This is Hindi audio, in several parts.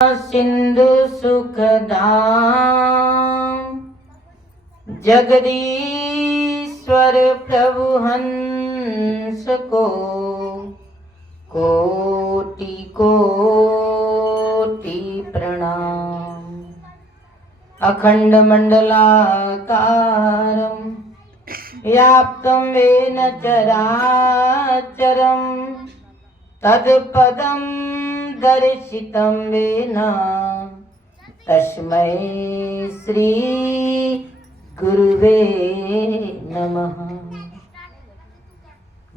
सिंधु सुखधाम जगदीश्वर प्रभु हंस को कोटि कोटि प्रणाम। अखंड मंडलाकारं व्याप्तं येन चराचरं तत्पदं दर्शितं येन तस्मै श्री गुरुवे नमः।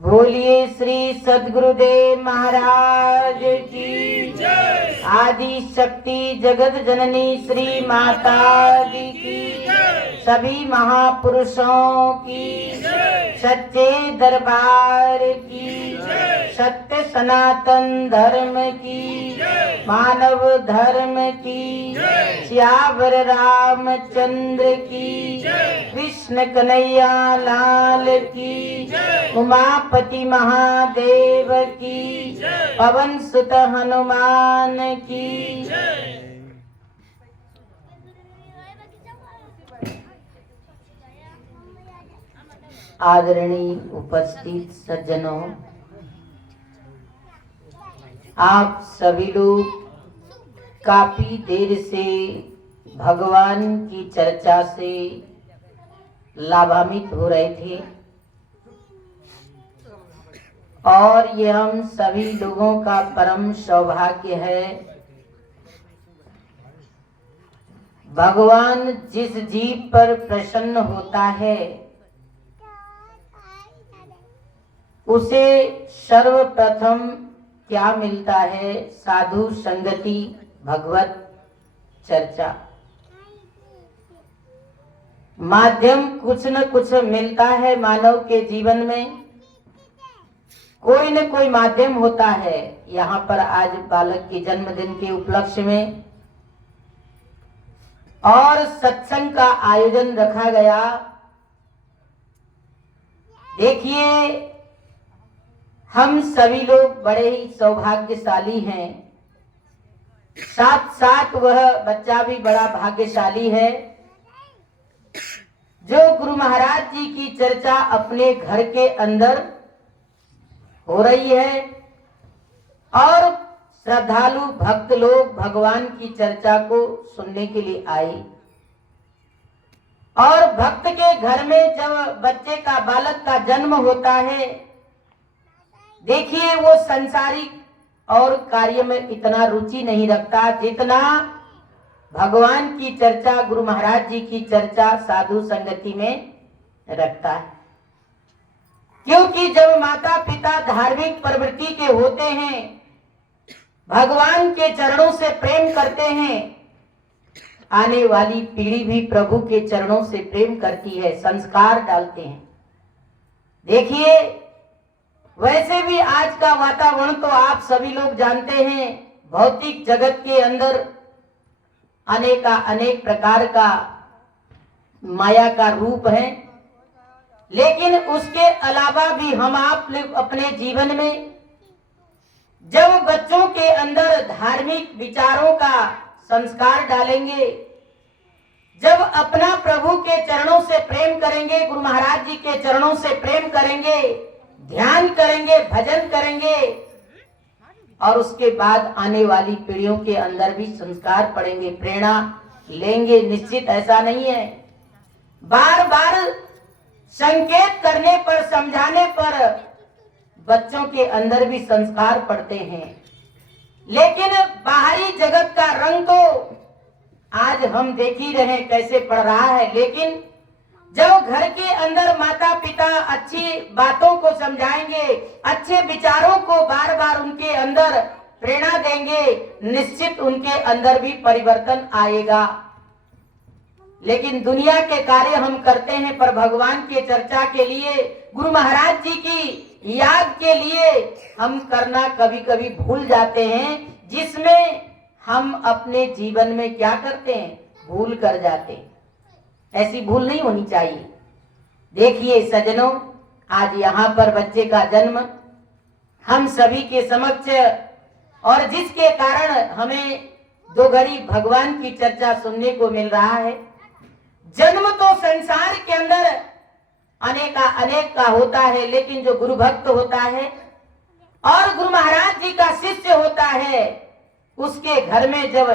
बोलिए श्री सद्गुरुदेव महाराज की जय। आदि शक्ति जगत जननी श्री माता जी की जय। सभी महापुरुषों की जय। सच्चे दरबार की जय। सत्य सनातन धर्म की जय। मानव धर्म की जय। सियावर रामचंद्र की जय। कृष्ण कन्हैया लाल की जय। उमापति महादेव की जय। पवन सुत हनुमान की जय। आदरणीय उपस्थित सज्जनों, आप सभी लोग काफी देर से भगवान की चर्चा से लाभान्वित हो रहे थे और ये हम सभी लोगों का परम सौभाग्य है। भगवान जिस जीव पर प्रसन्न होता है उसे सर्वप्रथम क्या मिलता है? साधु संगति, भगवत चर्चा। माध्यम कुछ न कुछ मिलता है मानव के जीवन में, कोई न कोई माध्यम होता है। यहाँ पर आज बालक के जन्मदिन के उपलक्ष्य में और सत्संग का आयोजन रखा गया। देखिए, हम सभी लोग बड़े ही सौभाग्यशाली हैं, साथ साथ वह बच्चा भी बड़ा भाग्यशाली है जो गुरु महाराज जी की चर्चा अपने घर के अंदर हो रही है और श्रद्धालु भक्त लोग भगवान की चर्चा को सुनने के लिए आए। और भक्त के घर में जब बच्चे का, बालक का जन्म होता है, देखिए वो संसारिक और कार्य में इतना रुचि नहीं रखता जितना भगवान की चर्चा, गुरु महाराज जी की चर्चा साधु संगति में रखता है। क्योंकि जब माता पिता धार्मिक प्रवृत्ति के होते हैं, भगवान के चरणों से प्रेम करते हैं, आने वाली पीढ़ी भी प्रभु के चरणों से प्रेम करती है, संस्कार डालते हैं। देखिए, वैसे भी आज का वातावरण तो आप सभी लोग जानते हैं, भौतिक जगत के अंदर अनेक प्रकार का माया का रूप है, लेकिन उसके अलावा भी हम आप लोग अपने जीवन में जब बच्चों के अंदर धार्मिक विचारों का संस्कार डालेंगे, जब अपना प्रभु के चरणों से प्रेम करेंगे, गुरु महाराज जी के चरणों से प्रेम करेंगे, ध्यान करेंगे, भजन करेंगे और उसके बाद आने वाली पीढ़ियों के अंदर भी संस्कार पड़ेंगे, प्रेरणा लेंगे। निश्चित ऐसा नहीं है, बार बार संकेत करने पर, समझाने पर बच्चों के अंदर भी संस्कार पड़ते हैं। लेकिन बाहरी जगत का रंग तो आज हम देख ही रहे कैसे पड़ रहा है। लेकिन जब घर के अंदर माता पिता अच्छी बातों को समझाएंगे, अच्छे विचारों को बार बार उनके अंदर प्रेरणा देंगे, निश्चित उनके अंदर भी परिवर्तन आएगा। लेकिन दुनिया के कार्य हम करते हैं, पर भगवान के चर्चा के लिए, गुरु महाराज जी की याद के लिए हम करना कभी कभी भूल जाते हैं, जिसमें हम अपने जीवन में क्या करते हैं, भूल कर जाते हैं। ऐसी भूल नहीं होनी चाहिए। देखिए सज्जनों, आज यहाँ पर बच्चे का जन्म हम सभी के समक्ष और जिसके कारण हमें दो घड़ी भगवान की चर्चा सुनने को मिल रहा है। जन्म तो संसार के अंदर अनेक का होता है, लेकिन जो गुरु भक्त होता है और गुरु महाराज जी का शिष्य होता है, उसके घर में जब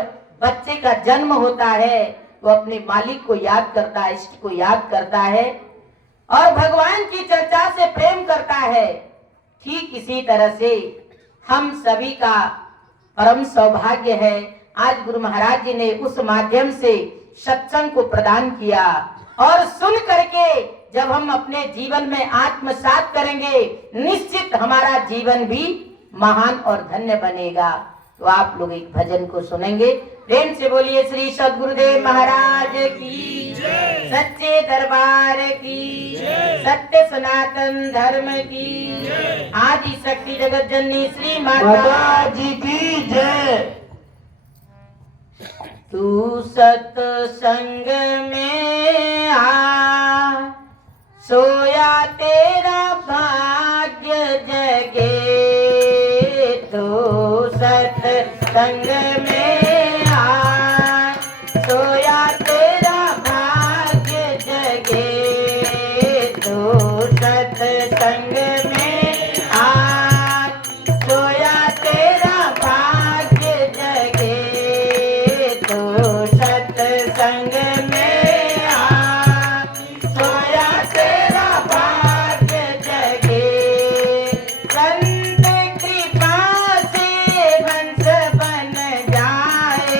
बच्चे का जन्म होता है वो अपने मालिक को याद करता है, इष्ट को याद करता है और भगवान की चर्चा से प्रेम करता है। ठीक इसी तरह से हम सभी का परम सौभाग्य है, आज गुरु महाराज जी ने उस माध्यम से सत्संग को प्रदान किया और सुन करके जब हम अपने जीवन में आत्मसात करेंगे, निश्चित हमारा जीवन भी महान और धन्य बनेगा। तो आप लोग एक भजन को सुनेंगे। प्रेम से बोलिए श्री सद्गुरुदेव महाराज की जय, सच्चे दरबार की जय, सत्य सनातन धर्म की जय, आदि शक्ति जगत जननी श्री माता जी की जय। तू सत्संग में आ, सोया तेरा भाग्य जगे, तो सत्संग में आ, सोया तेरा भाग्य जगे, तो सत्संग में आ, सोया तेरा भाग्य जगे, तो सत्संग में आ, सोया तेरा भाग्य जगे। संत कृपा से वंश बन जाए,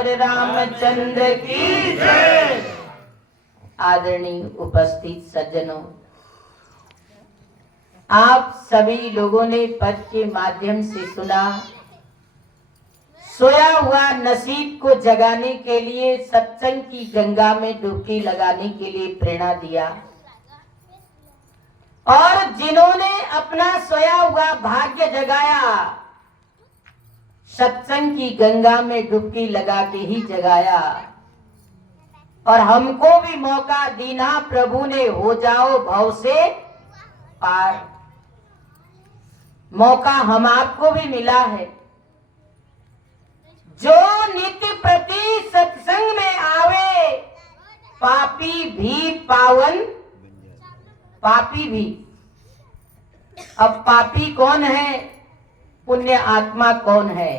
सियावर रामचंद्र की जय। आदरणीय उपस्थित सज्जनों, आप सभी लोगों ने पद के माध्यम से सुना, सोया हुआ नसीब को जगाने के लिए सत्संग की गंगा में डुबकी लगाने के लिए प्रेरणा दिया, और जिन्होंने अपना सोया हुआ भाग्य जगाया सत्संग की गंगा में डुबकी लगा के ही जगाया। और हमको भी मौका दीना प्रभु ने, हो जाओ भव से पार। मौका हम आपको भी मिला है। जो नित्य प्रति सत्संग में आवे, पापी भी पावन, पापी भी। अब पापी कौन है, पुण्य आत्मा कौन है?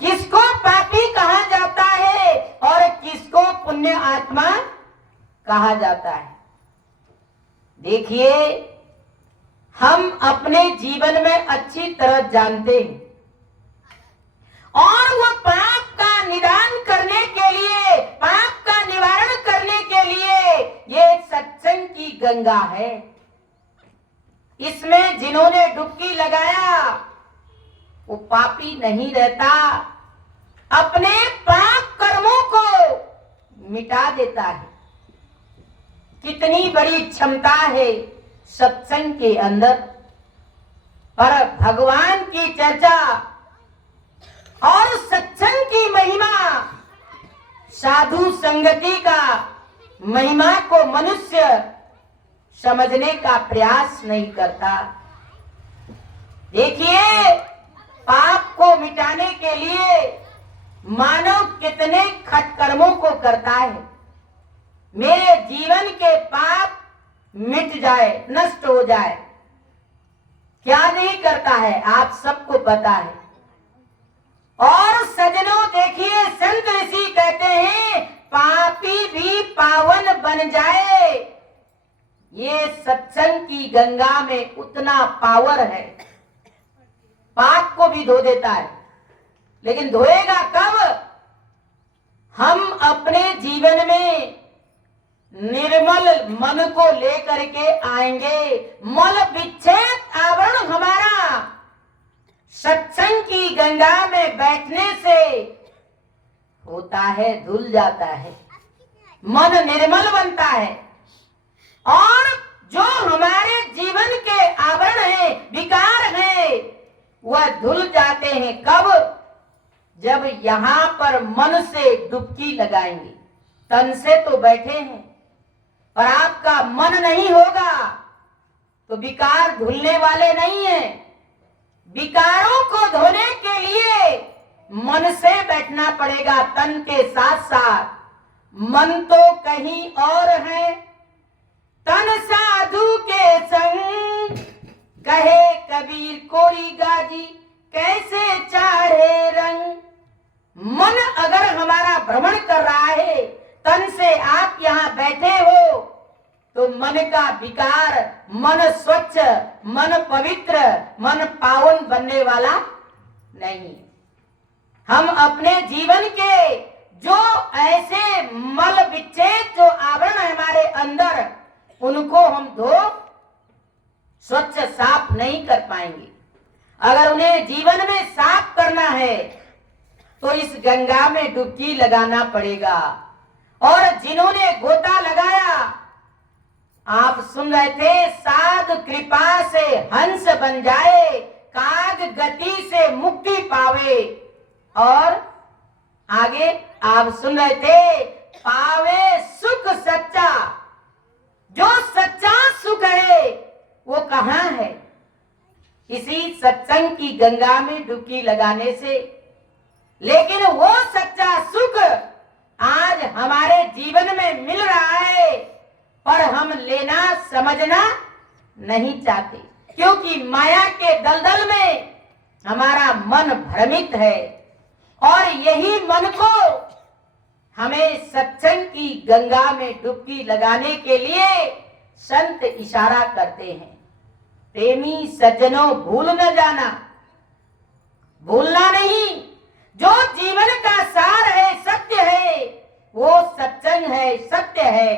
किसको पापी कहा जाता है और किसको पुण्य आत्मा कहा जाता है? देखिए, हम अपने जीवन में अच्छी तरह जानते हैं, और वो पाप का निदान करने के लिए, पाप का निवारण करने के लिए ये सत्संग की गंगा है। इसमें जिन्होंने डुबकी लगाया वो पापी नहीं रहता, अपने पाप कर्मों को मिटा देता है। कितनी बड़ी क्षमता है सत्संग के अंदर। पर भगवान की चर्चा और सत्संग की महिमा, साधु संगति का महिमा को मनुष्य समझने का प्रयास नहीं करता। देखिए, पाप को मिटाने के लिए मानव कितने खटकर्मों को करता है। मेरे जीवन के पाप मिट जाए, नष्ट हो जाए, क्या नहीं करता है, आप सबको पता है। और सज्जनों देखिए, संत ऋषि कहते हैं पापी भी पावन बन जाए। ये सत्संग की गंगा में उतना पावर है, पाप को भी धो देता है। लेकिन धोएगा कब? हम अपने जीवन में निर्मल मन को लेकर के आएंगे। मल विच्छेद आवरण हमारा सत्संग की गंगा में बैठने से होता है, धुल जाता है, मन निर्मल बनता है। और जो हमारे जीवन के आवरण हैं, विकार हैं, वह धुल जाते हैं। कब? जब यहाँ पर मन से डुबकी लगाएंगे। तन से तो बैठे हैं, पर आपका मन नहीं होगा तो विकार धुलने वाले नहीं हैं। विकारों को धोने के लिए मन से बैठना पड़ेगा, तन के साथ साथ। मन तो कहीं और है, तन साधु के संग, कहे कबीर कोरी गाजी कैसे चाढ़े रंग। मन अगर हमारा भ्रमण कर रहा है, तन से आप यहाँ बैठे हो, तो मन का विकार, मन स्वच्छ, मन पवित्र, मन पावन बनने वाला नहीं। हम अपने जीवन के जो ऐसे मल विच्छेद जो आवरण है हमारे अंदर, उनको हम धो स्वच्छ साफ नहीं कर पाएंगे। अगर उन्हें जीवन में साफ करना है तो इस गंगा में डुबकी लगाना पड़ेगा। और जिन्होंने गोता लगाया, आप सुन रहे थे, साध कृपा से हंस बन जाए, काग गति से मुक्ति पावे। और आगे आप सुन रहे थे, पावे सुख सच्चा। जो सच्चा सुख है वो कहाँ है? इसी सत्संग की गंगा में डुबकी लगाने से। लेकिन वो सच्चा सुख आज हमारे जीवन में मिल रहा है, पर हम लेना समझना नहीं चाहते, क्योंकि माया के दलदल में हमारा मन भ्रमित है। और यही मन को हमें सत्संग की गंगा में डुबकी लगाने के लिए संत इशारा करते हैं। प्रेमी सज्जनों, भूल न जाना, भूलना नहीं। जो जीवन का वो सत्संग है, सत्य है।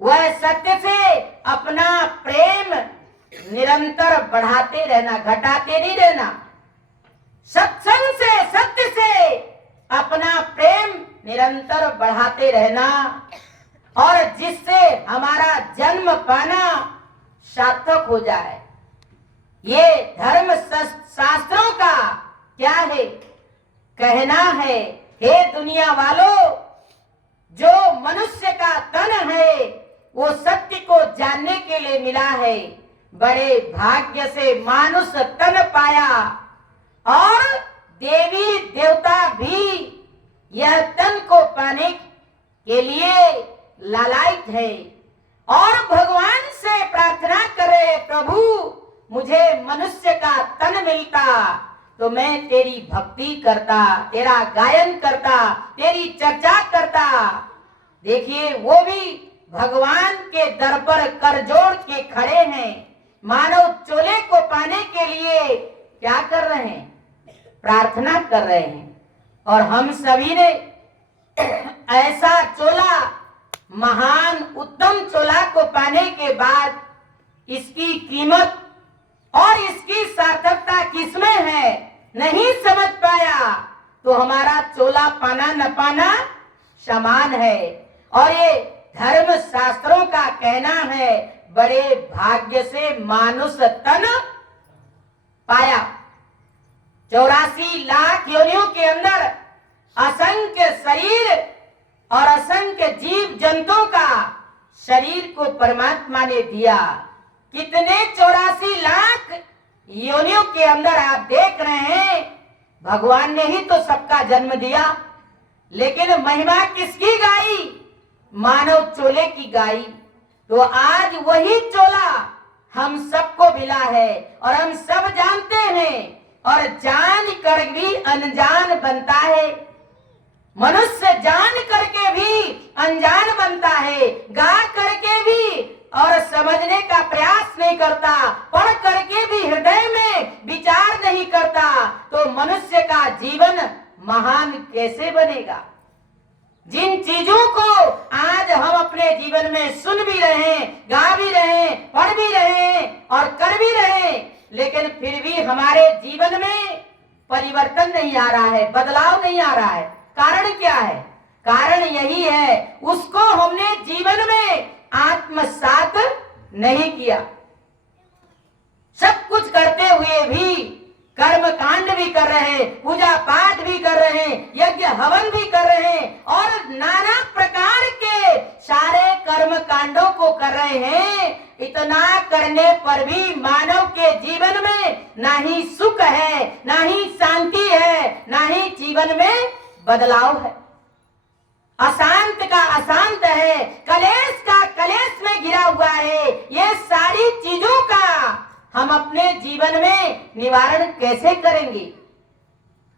वह सत्य से अपना प्रेम निरंतर बढ़ाते रहना, घटाते नहीं रहना। सत्संग से, सत्य से अपना प्रेम निरंतर बढ़ाते रहना, और जिससे हमारा जन्म पाना सार्थक हो जाए। ये धर्म शास्त्रों का क्या है, कहना है। हे दुनिया वालों, जो मनुष्य का तन है वो सत्य को जानने के लिए मिला है। बड़े भाग्य से मानुष तन पाया, और देवी देवता भी यह तन को पाने के लिए लालायित है, और भगवान से प्रार्थना करे, प्रभु मुझे मनुष्य का तन मिलता तो मैं तेरी भक्ति करता, तेरा गायन करता, तेरी चर्चा करता। देखिए, वो भी भगवान के दर पर कर जोड़ के खड़े हैं। मानव चोले को पाने के लिए क्या कर रहे हैं? प्रार्थना कर रहे हैं। और हम सभी ने ऐसा चोला, महान उत्तम चोला को पाने के बाद इसकी कीमत और इसकी सार्थकता किसमें है नहीं समझ पाया, तो हमारा चोला पाना न पाना समान है। और ये धर्म शास्त्रों का कहना है, बड़े भाग्य से मानुष तन पाया। 84 लाख योनियों के अंदर असंख्य शरीर और असंख्य जीव जंतुओं का शरीर को परमात्मा ने दिया। कितने 84 लाख योनियों के अंदर आप देख रहे हैं, भगवान ने ही तो सबका जन्म दिया, लेकिन महिमा किसकी गाई? मानव चोले की गाई। तो आज वही चोला हम सबको मिला है, और हम सब जानते हैं, और जान कर भी अनजान बनता है। मनुष्य जान करके भी अनजान बनता है, गा करके भी और समझने का प्रयास नहीं करता, पढ़ करके भी हृदय में विचार नहीं करता, तो मनुष्य का जीवन महान कैसे बनेगा? जिन चीजों को आज हम अपने जीवन में सुन भी रहे हैं, गा भी रहे हैं, पढ़ भी रहे हैं और कर भी रहे हैं, लेकिन फिर भी हमारे जीवन में परिवर्तन नहीं आ रहा है, बदलाव नहीं आ रहा है। कारण क्या है? कारण यही है, उसको हमने जीवन में आत्मसात नहीं किया। सब कुछ करते हुए भी, कर्म कांड भी कर रहे हैं, पूजा पाठ भी कर रहे हैं, यज्ञ हवन भी कर रहे हैं, और नाना प्रकार के सारे कर्म कांडों को कर रहे हैं। इतना करने पर भी मानव के जीवन में ना ही सुख है, ना ही शांति है, ना ही जीवन में बदलाव है। अशांत का अशांत है, कलेश का कलेश में घिरा हुआ है। ये सारी चीजों का हम अपने जीवन में निवारण कैसे करेंगे?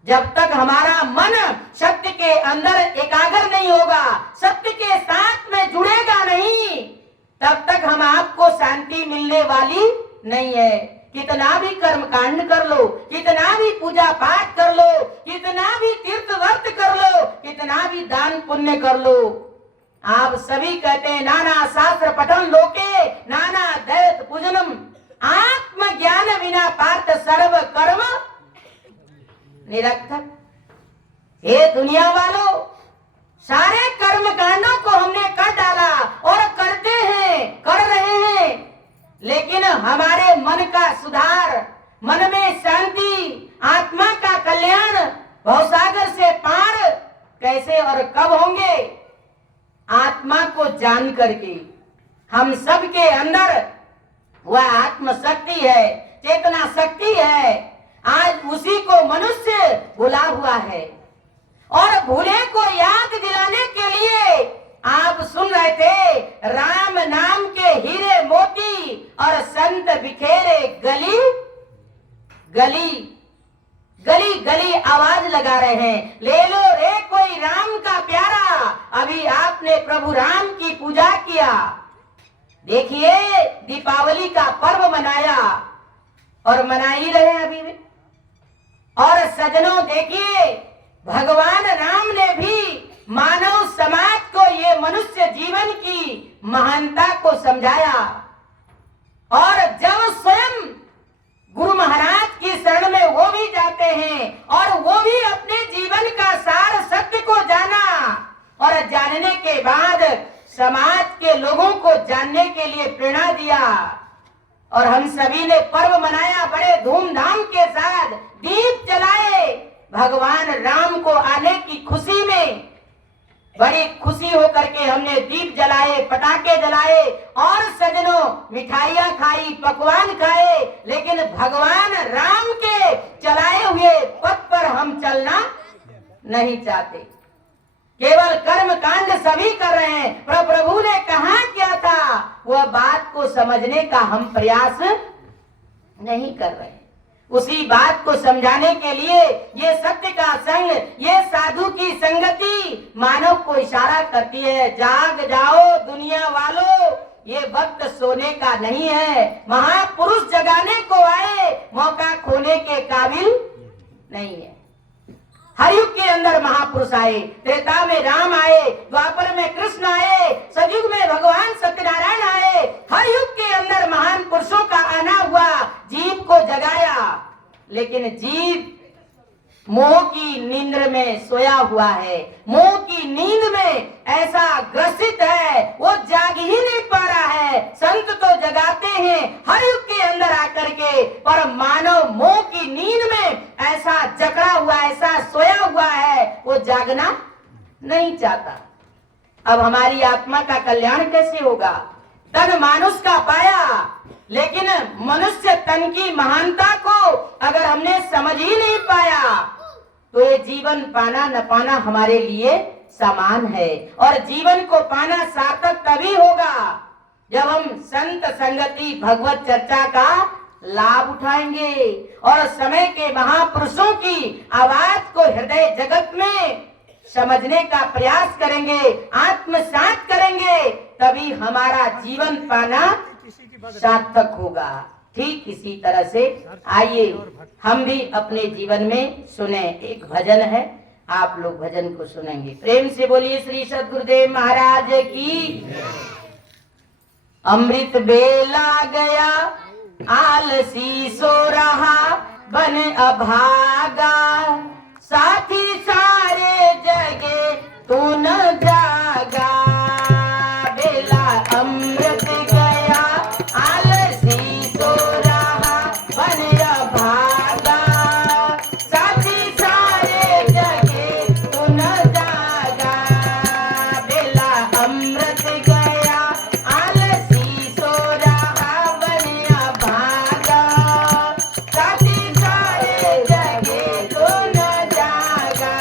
जब तक हमारा मन सत्य के अंदर एकाग्र नहीं होगा, सत्य के साथ में जुड़ेगा नहीं, तब तक हम आपको शांति मिलने वाली नहीं है। कितना भी कर्म कांड कर लो, कितना भी पूजा पाठ कर लो, कितना भी तीर्थ व्रत कर लो, कितना भी दान पुण्य कर लो, आप सभी कहते हैं नाना शास्त्र पठन लोके नाना दैत पूजनम, आत्म ज्ञान बिना पार्थ सर्व कर्म निरर्थक। हे दुनिया वालों, सारे कर्म कांडों को हमने कर डाला और करते हैं, कर रहे हैं, लेकिन हमारे मन का सुधार, मन में शांति, आत्मा का कल्याण भवसागर से पार कैसे और कब होंगे? आत्मा को जान करके। हम सब के अंदर वह आत्म शक्ति है, चेतना शक्ति है, आज उसी को मनुष्य भुला हुआ है। और भूले को याद दिलाने के लिए आप सुन रहे थे, राम नाम के हीरे मोती और संत बिखेरे गली गली गली गली आवाज लगा रहे हैं, ले लो रे कोई राम का प्यारा, अभी आपने प्रभु राम की पूजा किया। देखिए, दीपावली का पर्व मनाया और मना ही रहे अभी भी। और सजनों देखिए, भगवान राम ने भी मानव समाज को ये मनुष्य जीवन की महानता को समझाया। और जब स्वयं गुरु महाराज की शरण में वो भी जाते हैं और वो भी अपने जीवन का सार सत्य को जाना और जानने के बाद समाज के लोगों को जानने के लिए प्रेरणा दिया। और हम सभी ने पर्व मनाया, बड़े धूमधाम के साथ दीप जलाए भगवान राम को आने की खुशी में। बड़ी खुशी होकर के हमने दीप जलाए, पटाखे जलाए और सजनों मिठाइयां खाई, पकवान खाए, लेकिन भगवान राम के चलाए हुए पथ पर हम चलना नहीं चाहते। केवल कर्म कांड सभी कर रहे हैं, पर प्रभु ने कहा क्या था वह बात को समझने का हम प्रयास नहीं कर रहे हैं। उसी बात को समझाने के लिए ये सत्य का संग, ये साधु की संगति मानव को इशारा करती है, जाग जाओ दुनिया वालों, ये वक्त सोने का नहीं है। महापुरुष जगाने को आए, मौका खोने के काबिल नहीं है। हर युग के अंदर महापुरुष आए, त्रेता में राम आए, द्वापर में कृष्ण आए, सतयुग में भगवान सत्यनारायण आए। हर युग के अंदर महान पुरुषों का आना हुआ, जीव को जगाया, लेकिन जीव मोह की नींद में सोया हुआ है। मोह की नींद में ऐसा ग्रसित है, वो जाग ही नहीं पा रहा है। संत तो जगाते हैं हर युग के अंदर आकर के, पर मानव मोह की नींद में ऐसा जकड़ा हुआ, ऐसा सोया हुआ है, वो जागना नहीं चाहता। अब हमारी आत्मा का कल्याण कैसे होगा? तन मानुष का पाया, लेकिन मनुष्य तन की महानता को अगर हमने समझ ही नहीं पाया तो ये जीवन पाना न पाना हमारे लिए समान है। और जीवन को पाना सार्थक तभी होगा जब हम संत संगति भगवत चर्चा का लाभ उठाएंगे और समय के महापुरुषों की आवाज को हृदय जगत में समझने का प्रयास करेंगे, आत्मसात करेंगे, तभी हमारा जीवन पाना सार्थक होगा। ठीक इसी तरह से आइए हम भी अपने जीवन में सुने। एक भजन है, आप लोग भजन को सुनेंगे। प्रेम से बोलिए श्री सद्गुरुदेव महाराज की। अमृत बेला गया आलसी सो रहा बन अभागा, साथी सारे जगे तू न जागा। बेला अमृत गया आलसी सो रहा बन अभागा, साथी सारे जगे तू न जागा। बेला अमृत गया आलसी सो रहा बन अभागा, साथी सारे जगे तू न जागा।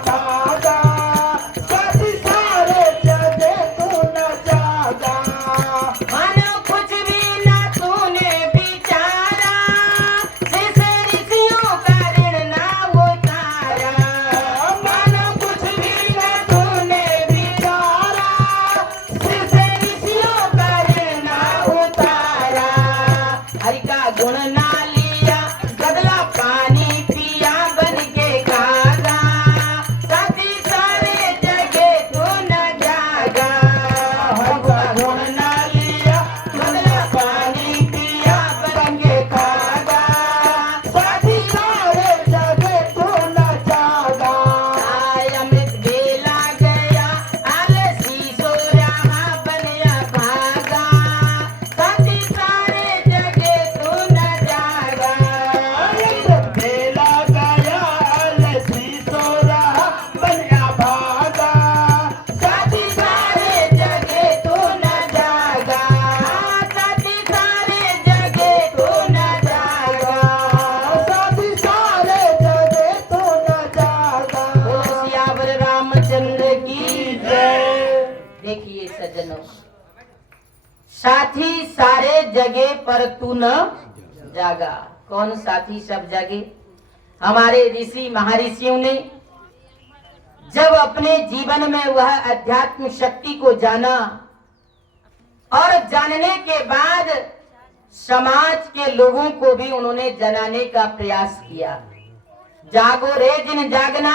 भागा, साथी सारे जगे तू न जागा। मानो कुछ भी ना तूने बिचारा, शेष ऋषियों का ऋण ना उतारा। मानो कुछ भी न तूने बिचारा, शेष ऋषियों का ऋण ना उतारा। हरि का गुण ना लिया, बदला पानी पिया बन के गागा, साथी सारे जगे तू न जागा। हर का गुण ना लिया, बदला पानी पिया बन के खागा, साथी सारे जगे तू न जागा। आय अमृत बेला गया, आलसी सो रहा बनया भागा, साथी सारे जगे तू न जागा। बेला गया, लसी सो रहा बनिया भागा, साथी सारे जगे तू न जागा, साथी सारे जगे तू न जागा। साथी सारे जगे तू न जागा। बोलो सियावर रामचंद्र की जय। देखिए सज्जनों, साथी सारे जगह पर तू न जागा। कौन साथी सब जगे? हमारे ऋषि महर्षियों ने जब अपने जीवन में वह अध्यात्म शक्ति को जाना और जानने के बाद समाज के लोगों को भी उन्होंने जनाने का प्रयास किया। जागो रे जिन जागना,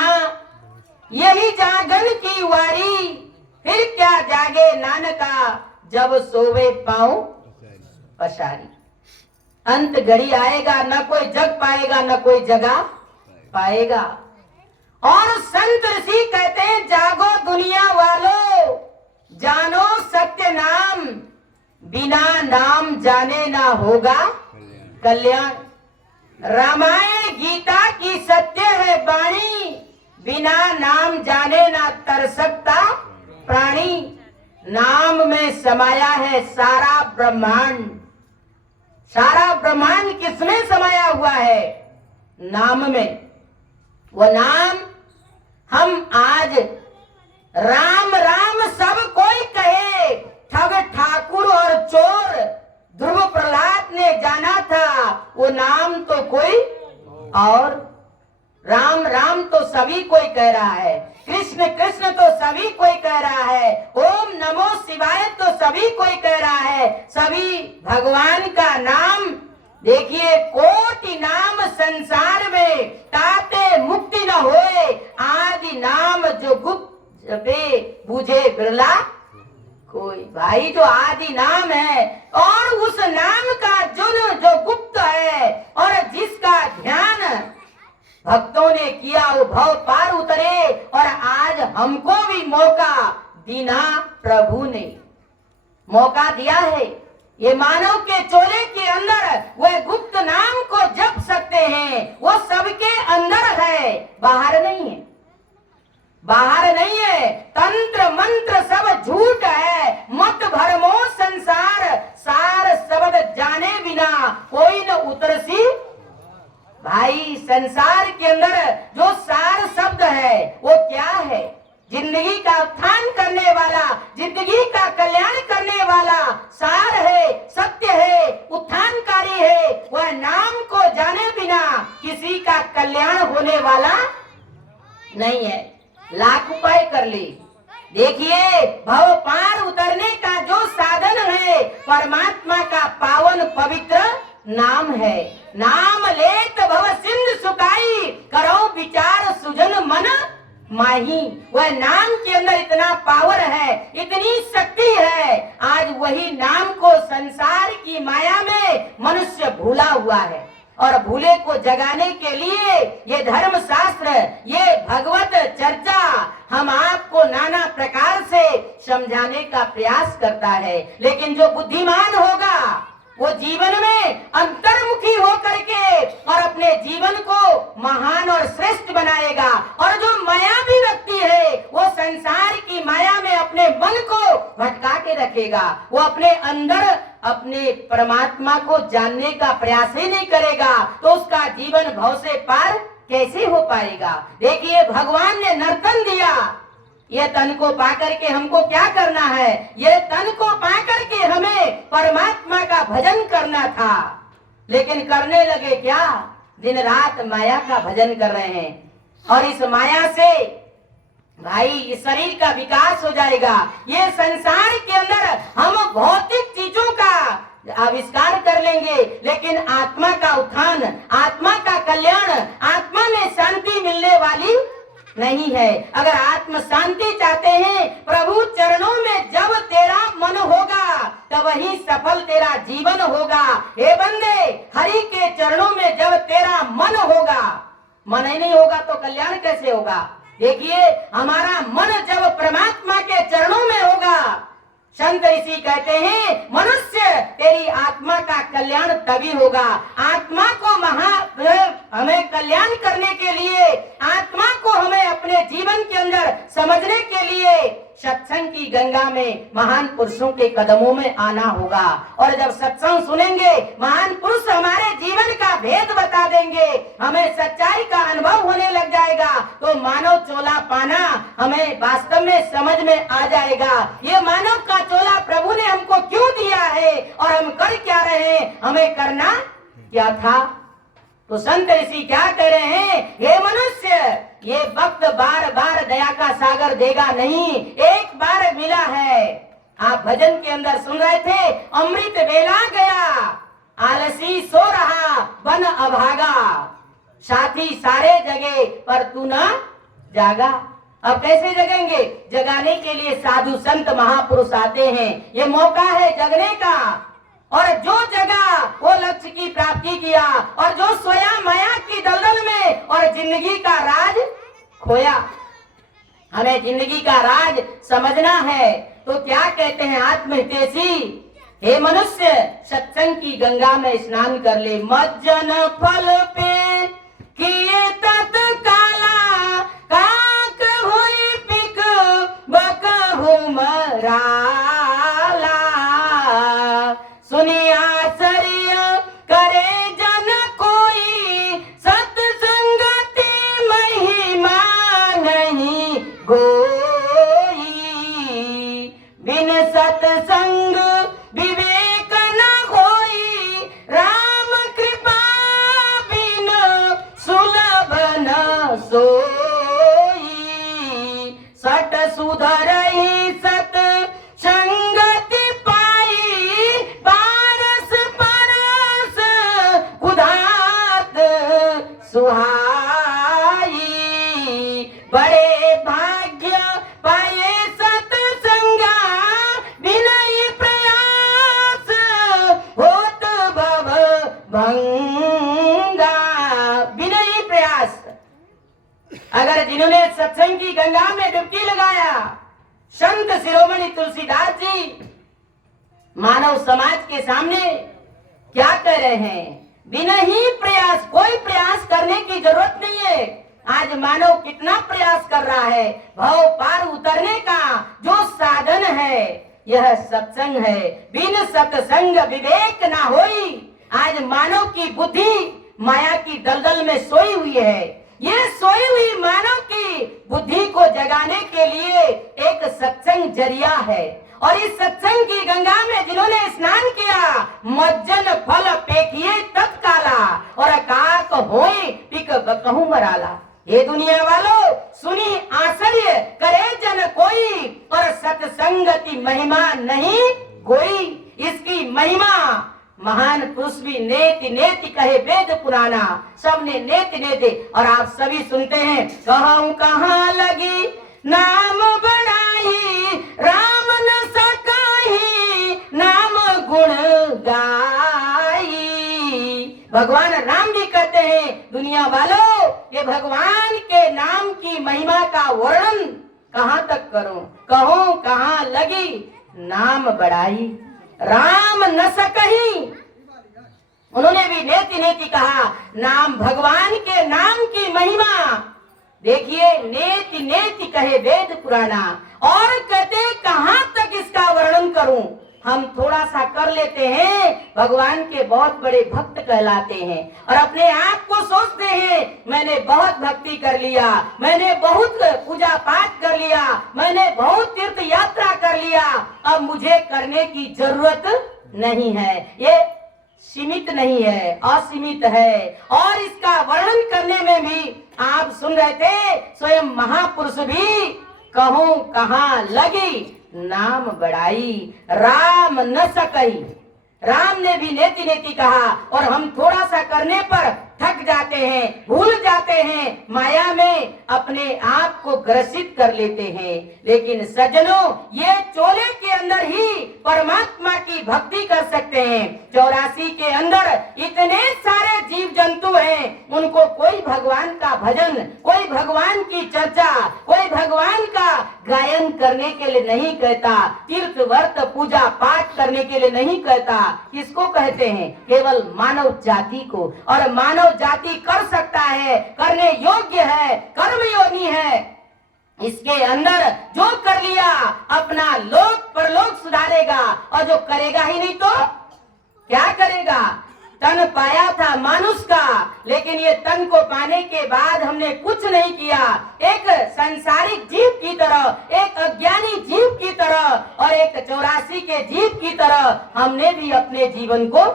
यही जागन की वारी, फिर क्या जागे नानका, जब सोवे पाऊं पसारी। अंत घड़ी आएगा, न कोई जग पाएगा न कोई जगा पाएगा। और संत ऋषि कहते हैं, जागो दुनिया वालों, जानो सत्य नाम, बिना नाम जाने ना होगा कल्याण। रामायण गीता की सत्य है वाणी, बिना नाम जाने ना तर सकता प्राणी। नाम में समाया है सारा ब्रह्मांड। सारा ब्रह्मांड किसमें समाया हुआ है? नाम में। वो नाम हम आज राम राम सब कोई कहे, ठग ठाकुर और चोर ध्रुव प्रहलाद ने जाना था, वो नाम तो कोई और। राम राम तो सभी कोई कह रहा है, कृष्ण कृष्ण तो सभी कोई कह रहा है, ओम नमो शिवाय तो सभी कोई कह रहा है। सभी भगवान का नाम। देखिए, कोटि नाम संसार में, ताते मुक्ति न होए, आदि नाम जो गुप्त जपे बूझे बिरला कोई। भाई, जो आदि नाम है और उस नाम का जो गुप्त है और जिसका ध्यान भक्तों ने किया, वो भव पार उतरे। और आज हमको भी मौका दीना प्रभु ने मौका दिया है। ये मानव के चोले के अंदर वह गुप्त नाम को जप सकते हैं। वो सबके अंदर है, बाहर नहीं है। बाहर नहीं है। तंत्र मंत्र सब झूठ है, मत भरमो संसार, सार शब्द जाने बिना कोई न उतरसी। भाई, संसार के अंदर जो सार शब्द है वो क्या है? जिंदगी का उत्थान करने वाला, जिंदगी का कल्याण करने वाला सार है, सत्य है, उत्थानकारी है। वह नाम को जाने बिना किसी का कल्याण होने वाला नहीं है। लाख उपाय कर ले, देखिए, भव पार उतरने का जो साधन है परमात्मा का पावन पवित्र नाम है। नाम लेत भव सिंधु सुखाई, करो विचार सुजन मन माही। वह नाम के अंदर इतना पावर है, इतनी शक्ति है। आज वही नाम को संसार की माया में मनुष्य भूला हुआ है। और भूले को जगाने के लिए ये धर्म शास्त्र, ये भगवत चर्चा हम आपको नाना प्रकार से समझाने का प्रयास करता है। लेकिन जो बुद्धिमान होगा वो जीवन में अंतर्मुखी होकर के और अपने जीवन को महान और श्रेष्ठ बनाएगा। और जो मायावी व्यक्ति है वो संसार की माया में अपने मन को भटका के रखेगा। वो अपने अंदर अपने परमात्मा को जानने का प्रयास ही नहीं करेगा, तो उसका जीवन भव से पार कैसे हो पाएगा। देखिए भगवान ने नर्तन दिया, ये तन को पा करके हमको क्या करना है, ये तन को पा करके हमें परमात्मा का भजन करना था, लेकिन करने लगे क्या, दिन रात माया का भजन कर रहे हैं। और इस माया से भाई इस शरीर का विकास हो जाएगा। ये संसार के अंदर हम भौतिक चीजों का आविष्कार कर लेंगे, लेकिन आत्मा का उत्थान, आत्मा का कल्याण, आत्मा में शांति मिलने वाली नहीं है। अगर आत्म शांति चाहते हैं, प्रभु चरणों में जब तेरा मन होगा तब वही सफल तेरा जीवन होगा। हे बंदे, हरि के चरणों में जब तेरा मन होगा, मन ही नहीं होगा तो कल्याण कैसे होगा। देखिए हमारा मन जब परमात्मा के चरणों में होगा, संत ऋषि कहते हैं मनुष्य तेरी आत्मा का कल्याण तभी होगा। आत्मा को हमें कल्याण करने के लिए, आत्मा को हमें अपने जीवन के अंदर समझने के लिए सत्संग की गंगा में महान पुरुषों के कदमों में आना होगा। और जब सत्संग सुनेंगे, महान पुरुष हमारे जीवन का भेद बता देंगे, हमें सच्चाई का अनुभव होने लग जाएगा, तो मानव चोला पाना हमें वास्तव में समझ में आ जाएगा। ये मानव का चोला प्रभु ने हमको क्यों दिया है और हम कर क्या रहे हैं, हमें करना क्या था। तो संत ऋषि क्या कह रहे हैं, हे मनुष्य, ये वक्त बार बार दया का सागर देगा नहीं, एक बार मिला है। आप भजन के अंदर सुन रहे थे, अमृत बेला गया, आलसी सो रहा, बन अभागा, साथी सारे जगे पर तू न जागा। अब कैसे जगेंगे, जगाने के लिए साधु संत महापुरुष आते हैं, ये मौका है जगने का। और जो जगा वो लक्ष्य की प्राप्ति किया, और जो सोया माया की दलदल में और जिंदगी का राज खोया। हमें जिंदगी का राज समझना है। तो क्या कहते हैं आत्महितैषी, हे मनुष्य, सत्संग की गंगा में स्नान कर ले। मज्जन फल पे किए तत्काला, काक हुई पिक बकहु मराला। सुनी आश्चर्य करे जन कोई, सत्संगति महिमा नहीं गोई। बिन सत्संग विवेक न होई, राम कृपा बिन सुलभ न सोई। सट सुधरहि सत संगति पाई, पारस परस उदात सुहाई। बड़े भाग्य पाए सत्संगा, विनय प्रयास होत भव भंगा। विनय प्रयास, अगर जिन्होंने सत्संग की गंगा में डुबकी लगाया, संत शिरोमणि तुलसीदास जी मानव समाज के सामने क्या कह रहे हैं, बिना ही प्रयास, कोई प्रयास करने की जरूरत नहीं है। आज मानव कितना प्रयास कर रहा है, भव पार उतरने का जो साधन है यह सत्संग है। बिन सत्संग विवेक ना होई। आज मानव की बुद्धि माया की दलदल में सोई हुई है। ये सोई हुई मानव की बुद्धि को जगाने के लिए एक सत्संग जरिया है। और इस सत्संग की गंगा में जिन्होंने स्नान किया, मज्जन फल पेकिए तत्काला, और काक होई पिक बकहु मराला। ये दुनिया वालों, सुनी आश्चर्य करे जन कोई, और सत्संगति महिमा नहीं कोई। इसकी महिमा महान पुरुष भी नेति नेति कहे वेद पुराना, सबने नेति नेति। और आप सभी सुनते हैं, कहूं कहाँ लगी नाम बढ़ाई, राम न सकाही नाम गुण गाई। भगवान राम भी कहते हैं, दुनिया वालों, ये भगवान के नाम की महिमा का वर्णन कहाँ तक करूं, कहूं कहाँ लगी नाम बढ़ाई, राम न सकही। उन्होंने भी नेति नेति कहा, नाम भगवान के नाम की महिमा। देखिए, नेति नेति कहे वेद पुराना। और कहते कहाँ तक इसका वर्णन करूं, हम थोड़ा सा कर लेते हैं, भगवान के बहुत बड़े भक्त कहलाते हैं और अपने आप को सोचते हैं मैंने बहुत भक्ति कर लिया, मैंने बहुत पूजा पाठ कर लिया, मैंने बहुत तीर्थ यात्रा कर लिया, अब मुझे करने की जरूरत नहीं है। ये सीमित नहीं है, असीमित है। और इसका वर्णन करने में भी आप सुन रहे थे, स्वयं महापुरुष भी कहूं कहाँ लगी नाम बड़ाई राम न सकई। राम ने भी नेति नेति कहा और हम थोड़ा सा करने पर थक जाते हैं, भूल जाते हैं, माया में अपने आप को ग्रसित कर लेते हैं। लेकिन सज्जनों, ये चोले के अंदर ही परमात्मा की भक्ति कर सकते हैं। 84 के अंदर इतने सारे जीव जंतु हैं, उनको कोई भगवान का भजन, कोई भगवान की चर्चा, कोई भगवान का गायन करने के लिए नहीं कहता, तीर्थ व्रत पूजा पाठ करने के लिए नहीं कहता। किसको कहते हैं? केवल मानव जाति को। और मानव जाति कर सकता है, करने योग्य है, कर्म योनि है। इसके अंदर जो कर लिया अपना लोक परलोक सुधारेगा, और जो करेगा ही नहीं तो क्या करेगा? तन पाया था मानुष का, लेकिन ये तन को पाने के बाद हमने कुछ नहीं किया। एक संसारिक जीव की तरह, एक अज्ञानी जीव की तरह और एक 84 के जीव की तरह हमने भी अपने जीवन को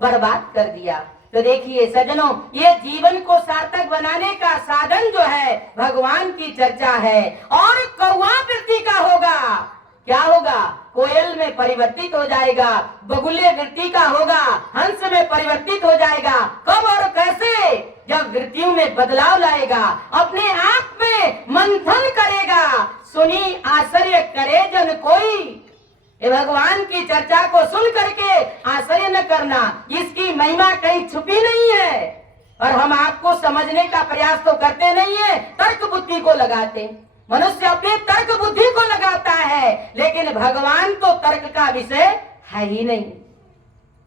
बर्बाद कर दिया। तो देखिए सज्जनों, ये जीवन को सार्थक बनाने का साधन जो है भगवान की चर्चा है। और कौवा वृत्ति का होगा, क्या होगा? कोयल में परिवर्तित हो जाएगा, बगुले वृत्ति का होगा, हंस में परिवर्तित हो जाएगा। कब और कैसे? जब वृत्तियों में बदलाव लाएगा, अपने आप में मंथन करेगा। सुनी आश्चर्य करे जन कोई। ये भगवान की चर्चा को सुन करके आश्चर्य न करना, इसकी महिमा कहीं छुपी नहीं है। और हम आपको समझने का प्रयास तो करते नहीं है, तर्क बुद्धि को लगाते। मनुष्य अपनी तर्क बुद्धि को लगाता है, लेकिन भगवान तो तर्क का विषय है ही नहीं।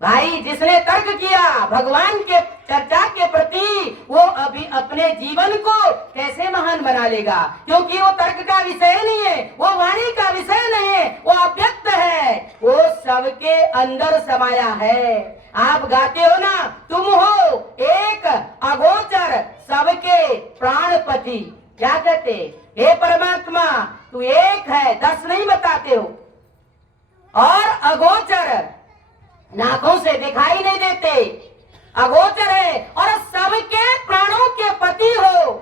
भाई, जिसने तर्क किया भगवान के चर्चा के प्रति, वो अभी अपने जीवन को कैसे महान बना लेगा? क्योंकि वो तर्क का विषय नहीं है, वो वाणी का विषय नहीं है, वो अव्यक्त है, वो सबके अंदर समाया है। आप गाते हो ना, तुम हो एक अगोचर सबके प्राणपति। क्या कहते? हे परमात्मा, तू एक है, 10 नहीं बताते हो। और अगोचर, नाकों से दिखाई नहीं देते, अगोचर है। और सबके प्राणों के पति हो,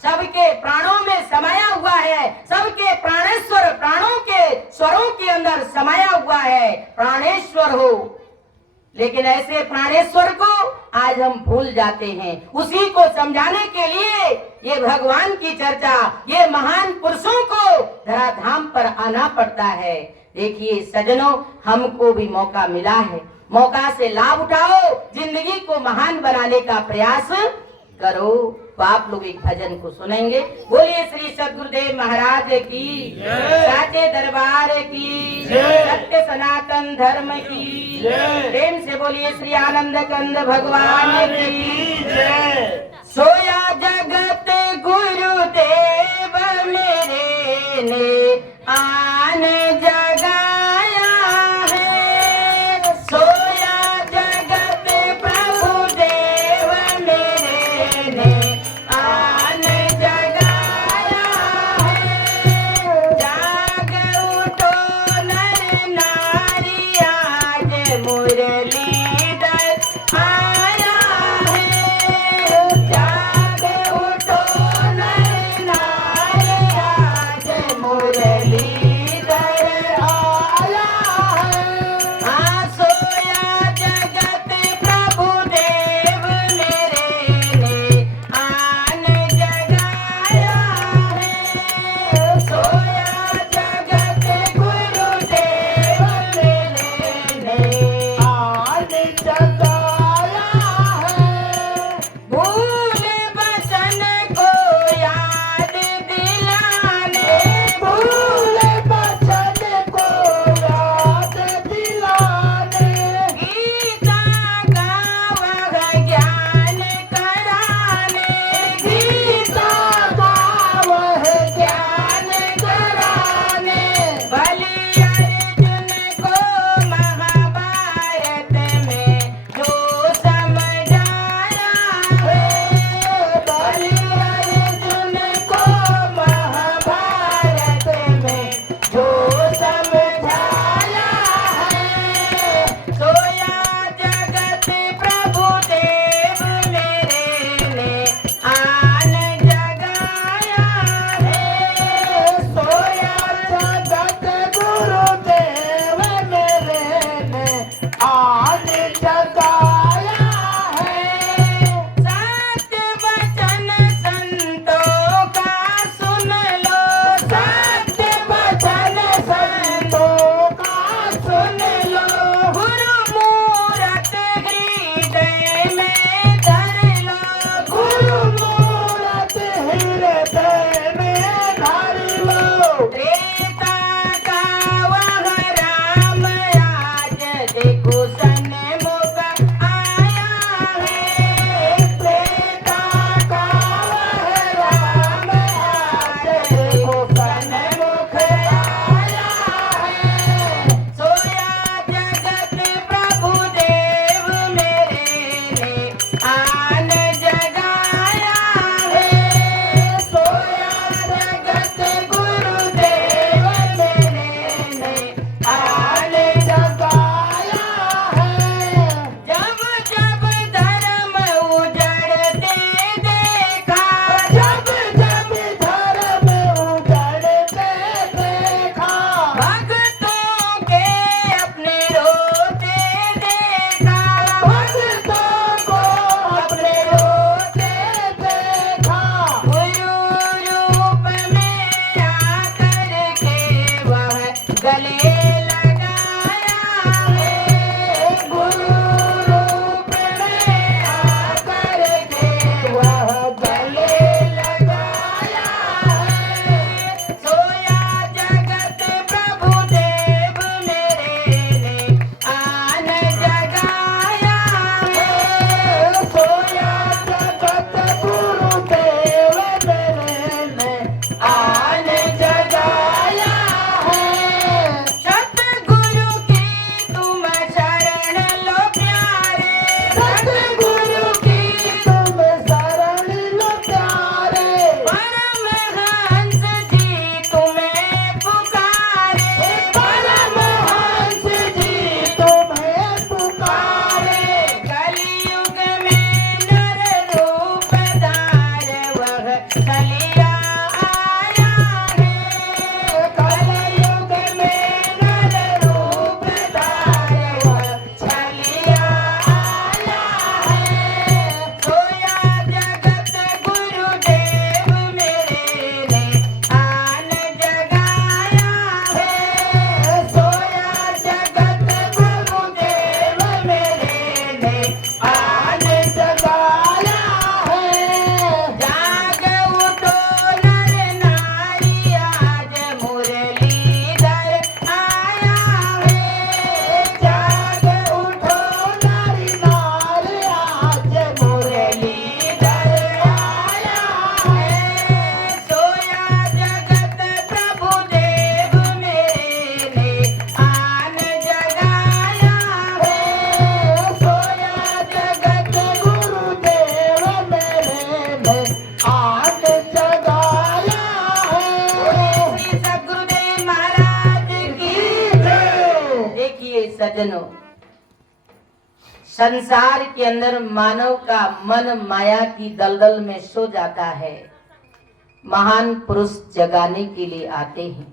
सबके प्राणों में समाया हुआ है, सबके प्राणेश्वर, प्राणों के स्वरों के अंदर समाया हुआ है, प्राणेश्वर हो। लेकिन ऐसे प्राणेश्वर को आज हम भूल जाते हैं। उसी को समझाने के लिए ये भगवान की चर्चा, ये महान पुरुषों को धराधाम पर आना पड़ता है। देखिए सज्जनों, हमको भी मौका मिला है, मौका से लाभ उठाओ, जिंदगी को महान बनाने का प्रयास करो। तो आप लोग एक भजन को सुनेंगे। बोलिए श्री सद्गुरुदेव महाराज की, साचे दरबार की, सत्य सनातन धर्म की, प्रेम से बोलिए श्री आनंद कंद भगवान की। सोया जगत गुरुदेव मेरे ने आन जगाया है। सोया जगत प्रभु देव मेरे ने आन जगाया है। जाग उठो नर नारी, आज मुरलीधर आया है। जाग उठो नर नारी, आज मुरलीधर सज्जनों, संसार के अंदर मानव का मन माया की दलदल में सो जाता है। महान पुरुष जगाने के लिए आते हैं।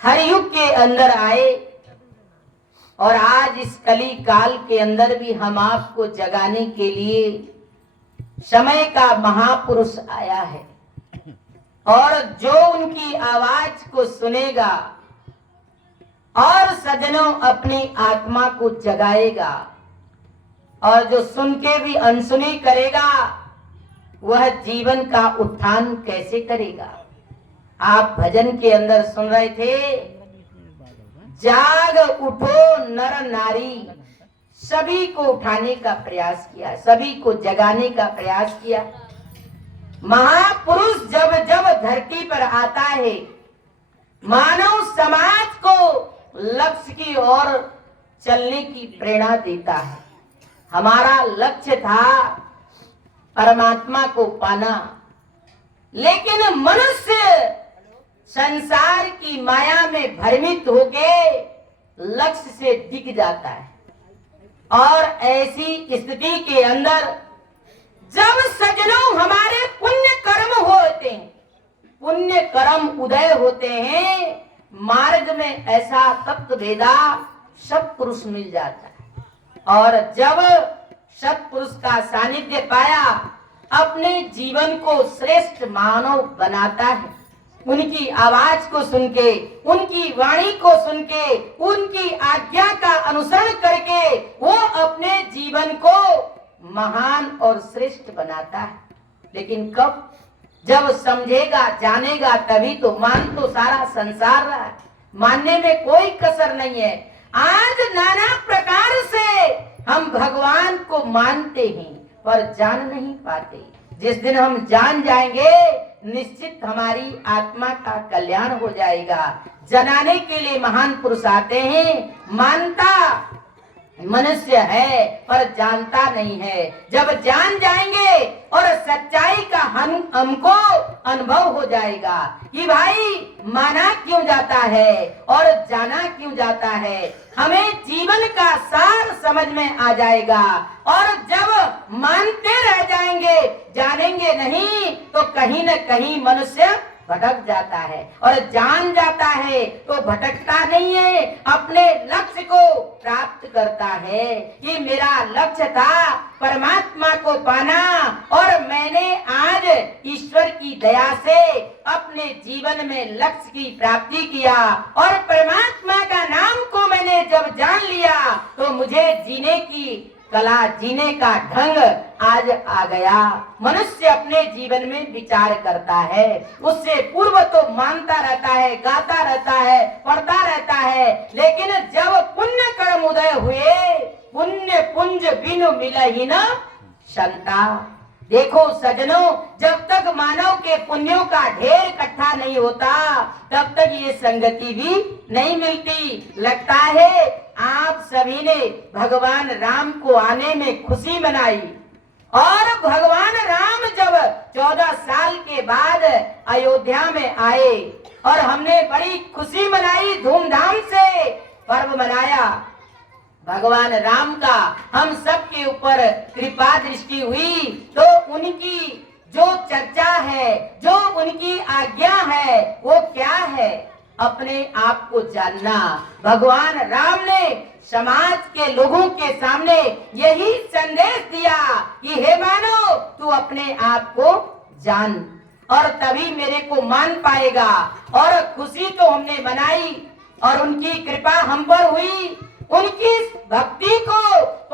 हर युग के अंदर आए और आज इस कली काल के अंदर भी हम आपको जगाने के लिए समय का महापुरुष आया है। और जो उनकी आवाज को सुनेगा और सज्जनों अपनी आत्मा को जगाएगा और जो सुन के भी अनसुनी करेगा, वह जीवन का उत्थान कैसे करेगा। आप भजन के अंदर सुन रहे थे, जाग उठो नर नारी, सभी को उठाने का प्रयास किया, सभी को जगाने का प्रयास किया। महापुरुष जब जब धरती पर आता है, मानव समाज को लक्ष्य की ओर चलने की प्रेरणा देता है। हमारा लक्ष्य था परमात्मा को पाना, लेकिन मनुष्य संसार की माया में भ्रमित होके लक्ष्य से दिख जाता है। और ऐसी स्थिति के अंदर जब सज्जनों हमारे पुण्य कर्म होते हैं, पुण्य कर्म उदय होते हैं, मार्ग में ऐसा तत्ववेदा सत्पुरुष मिल जाता है। और जब सत्पुरुष का सानिध्य पाया, अपने जीवन को श्रेष्ठ मानव बनाता है। उनकी आवाज को सुन के, उनकी वाणी को सुन के, उनकी आज्ञा का अनुसरण करके वो अपने जीवन को महान और श्रेष्ठ बनाता है। लेकिन कब? जब समझेगा, जानेगा, तभी तो। मान तो सारा संसार रहा है, मानने में कोई कसर नहीं है। आज नाना प्रकार से हम भगवान को मानते हैं पर जान नहीं पाते। जिस दिन हम जान जाएंगे, निश्चित हमारी आत्मा का कल्याण हो जाएगा। जनाने के लिए महान पुरुष आते हैं। मानता मनुष्य है पर जानता नहीं है। जब जान जाएंगे और सच्चाई का हमको अनुभव हो जाएगा कि भाई माना क्यों जाता है और जाना क्यों जाता है, हमें जीवन का सार समझ में आ जाएगा। और जब मानते रह जाएंगे, जानेंगे नहीं, तो कहीं न कहीं मनुष्य भटक जाता है। और जान जाता है तो भटकता नहीं है, अपने लक्ष्य को प्राप्त करता है। ये मेरा लक्ष्य था परमात्मा को पाना, और मैंने आज ईश्वर की दया से अपने जीवन में लक्ष्य की प्राप्ति किया। और परमात्मा का नाम को मैंने जब जान लिया तो मुझे जीने की कला, जीने का ढंग आज आ गया। मनुष्य अपने जीवन में विचार करता है, उससे पूर्व तो मानता रहता है, गाता रहता है, पढ़ता रहता है, लेकिन जब पुण्य कर्म उदय हुए, पुण्य पुंज बिनु मिलहि न संता। देखो सज्जनों, जब तक मानव के पुण्यों का ढेर इकट्ठा नहीं होता, तब तक ये संगति भी नहीं मिलती। लगता है आप सभी ने भगवान राम को आने में खुशी मनाई, और भगवान राम जब 14 साल के बाद अयोध्या में आए और हमने बड़ी खुशी मनाई, धूमधाम से पर्व मनाया। भगवान राम का हम सब के ऊपर कृपा दृष्टि हुई, तो उनकी जो चर्चा है, जो उनकी आज्ञा है, वो क्या है? अपने आप को जानना। भगवान राम ने समाज के लोगों के सामने यही संदेश दिया कि हे मानव, तू अपने आप को जान और तभी मेरे को मान पाएगा। और खुशी तो हमने मनाई और उनकी कृपा हम पर हुई। उनकी भक्ति को,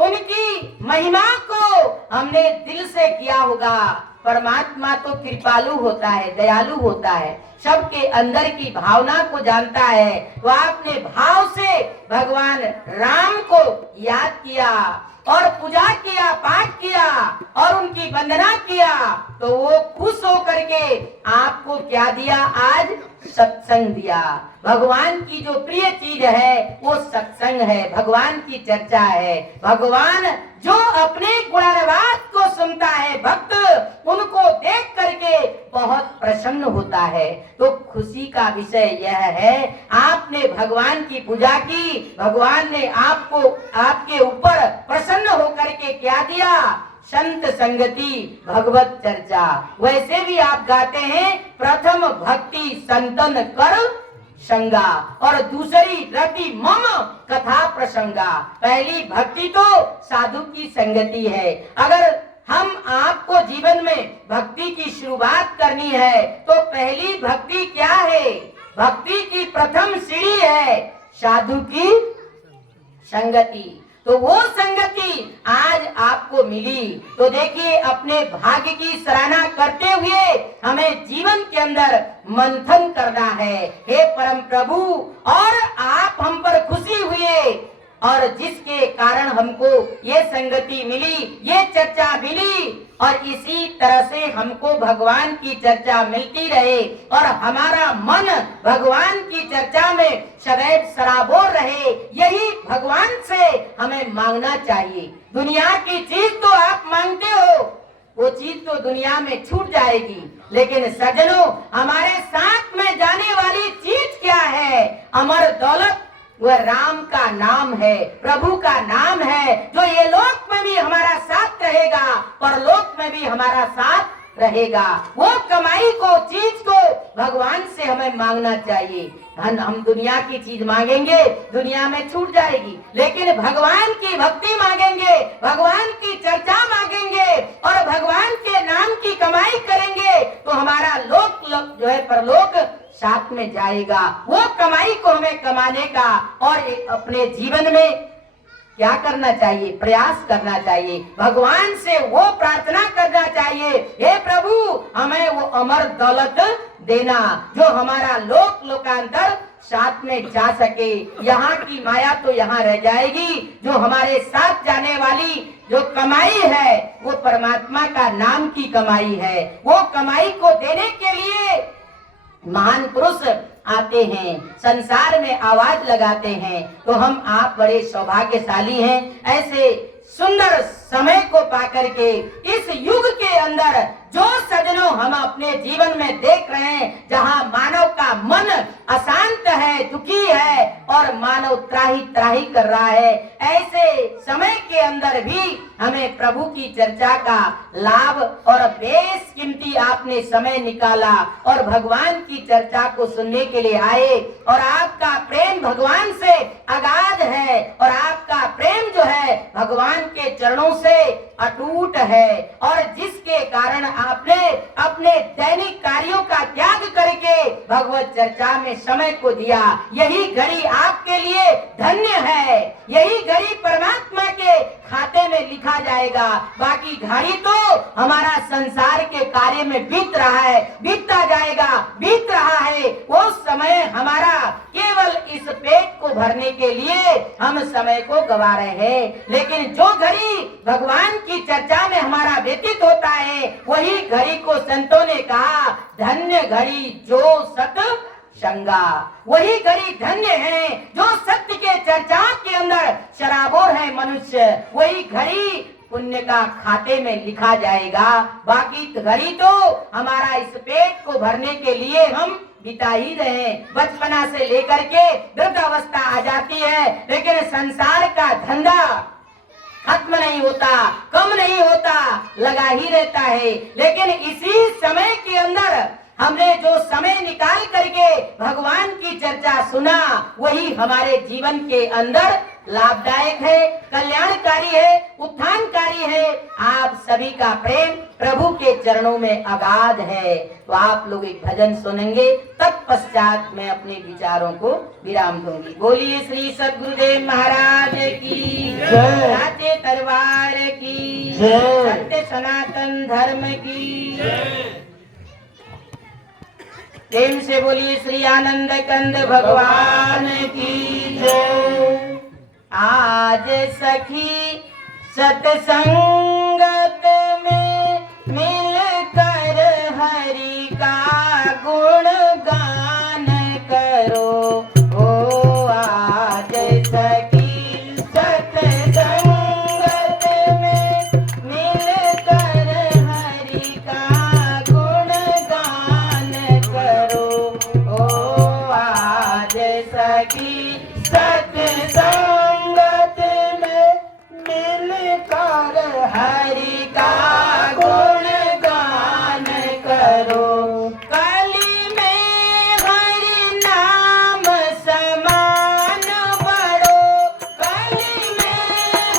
उनकी महिमा को हमने दिल से किया होगा। परमात्मा तो कृपालु होता है, दयालु होता है, सबके अंदर की भावना को जानता है। तो आपने भाव से भगवान राम को याद किया और पूजा किया, पाठ किया और उनकी वंदना किया, तो वो खुश होकर के आपको क्या दिया? आज सत्संग दिया। भगवान की जो प्रिय चीज है वो सत्संग है, भगवान की चर्चा है। भगवान जो अपने गुणानुवाद को सुनता है, भक्त उनको देख करके बहुत प्रसन्न होता है। तो खुशी का विषय यह है, आपने भगवान की पूजा की, भगवान ने आपको आपके ऊपर प्रसन्न होकर के क्या दिया? संत संगति भगवत चर्चा। वैसे भी आप गाते हैं, प्रथम भक्ति संतन कर संगा और दूसरी रति मम कथा प्रसंगा। पहली भक्ति तो साधु की संगति है। अगर हम आपको जीवन में भक्ति की शुरुआत करनी है तो पहली भक्ति क्या है? भक्ति की प्रथम सीढ़ी है साधु की संगति। तो वो संगति आज आपको मिली, तो देखिए अपने भाग्य की सराहना करते हुए हमें जीवन के अंदर मंथन करना है। हे परम प्रभु, और आप हम पर खुशी हुए और जिसके कारण हमको ये संगति मिली, ये चर्चा मिली, और इसी तरह से हमको भगवान की चर्चा मिलती रहे और हमारा मन भगवान की चर्चा में सदैव सराबोर रहे। यही भगवान से हमें मांगना चाहिए। दुनिया की चीज तो आप मांगते हो, वो चीज तो दुनिया में छूट जाएगी, लेकिन सज्जनों हमारे साथ में जाने वाली चीज क्या है? अमर दौलत, वह राम का नाम है, प्रभु का नाम है, जो ये लोक में भी हमारा साथ रहेगा, परलोक में भी हमारा साथ रहेगा। वो कमाई को, चीज को भगवान से हमें मांगना चाहिए। हम दुनिया की चीज मांगेंगे, दुनिया में छूट जाएगी, लेकिन भगवान की भक्ति मांगेंगे, भगवान की चर्चा मांगेंगे और भगवान के नाम की कमाई करेंगे तो हमारा लोक जो है परलोक साथ में जाएगा। वो कमाई को हमें कमाने का और अपने जीवन में क्या करना चाहिए? प्रयास करना चाहिए, भगवान से वो प्रार्थना करना चाहिए, हे प्रभु हमें वो अमर दौलत देना जो हमारा लोक लोकांतर साथ में जा सके। यहाँ की माया तो यहाँ रह जाएगी, जो हमारे साथ जाने वाली जो कमाई है वो परमात्मा का नाम की कमाई है। वो कमाई को देने के लिए महान पुरुष आते हैं, संसार में आवाज लगाते हैं, तो हम आप बड़े सौभाग्यशाली हैं। ऐसे सुंदर समय को पाकर के इस युग के अंदर जो सज्जनों हम अपने जीवन में देख रहे हैं, जहां मानव का मन अशांत है, दुखी है और मानव त्राही त्राही कर रहा है, ऐसे समय के अंदर भी हमें प्रभु की चर्चा का लाभ और बेशकीमती आपने समय निकाला और भगवान की चर्चा को सुनने के लिए आए और आपका प्रेम भगवान से अगाध है और आपका प्रेम जो है भगवान के चरणों से अटूट है और जिसके कारण आपने अपने दैनिक कार्यों का त्याग करके भगवत चर्चा में समय को दिया। यही घड़ी आपके लिए धन्य है, यही घड़ी परमात्मा के खाते में लिखा जाएगा। बाकी घड़ी तो हमारा संसार के कार्य में बीत रहा है, बीतता जाएगा, बीत रहा है। वो समय हमारा केवल इस पेट को भरने के लिए हम समय को गवा रहे हैं, लेकिन जो घड़ी भगवान की चर्चा में हमारा व्यतीत होता है वही घड़ी को संतों ने कहा धन्य घड़ी जो सत संगा। वही घड़ी धन्य है जो सत्य के चर्चा के अंदर शराबोर है मनुष्य। वही घड़ी पुण्य का खाते में लिखा जाएगा। बाकी घड़ी तो हमारा इस पेट को भरने के लिए हम बिता ही रहे, बचपना से लेकर के वृद्धावस्था आ जाती है, लेकिन संसार का धंधा खत्म नहीं होता, कम नहीं होता, लगा ही रहता है। लेकिन इसी समय के अंदर हमने जो समय निकाल करके भगवान की चर्चा सुना वही हमारे जीवन के अंदर लाभदायक है, कल्याणकारी है, उत्थानकारी है। आप सभी का प्रेम प्रभु के चरणों में अगाध है। तो आप लोग एक भजन सुनेंगे, तत्पश्चात मैं अपने विचारों को विराम दूंगी। बोलिए श्री सद्गुरुदेव महाराज की जय, साचे तरवार की जय, सत्य सनातन धर्म की जय। प्रेम से बोलिए श्री आनंद कंद भगवान की जय। आज सखी सत्संगत में मिलकर हरि का गुण गान सखी सत्संगत में मिलकर हरि का गुण गान करो। कली में हरि नाम समान बड़ो, कली में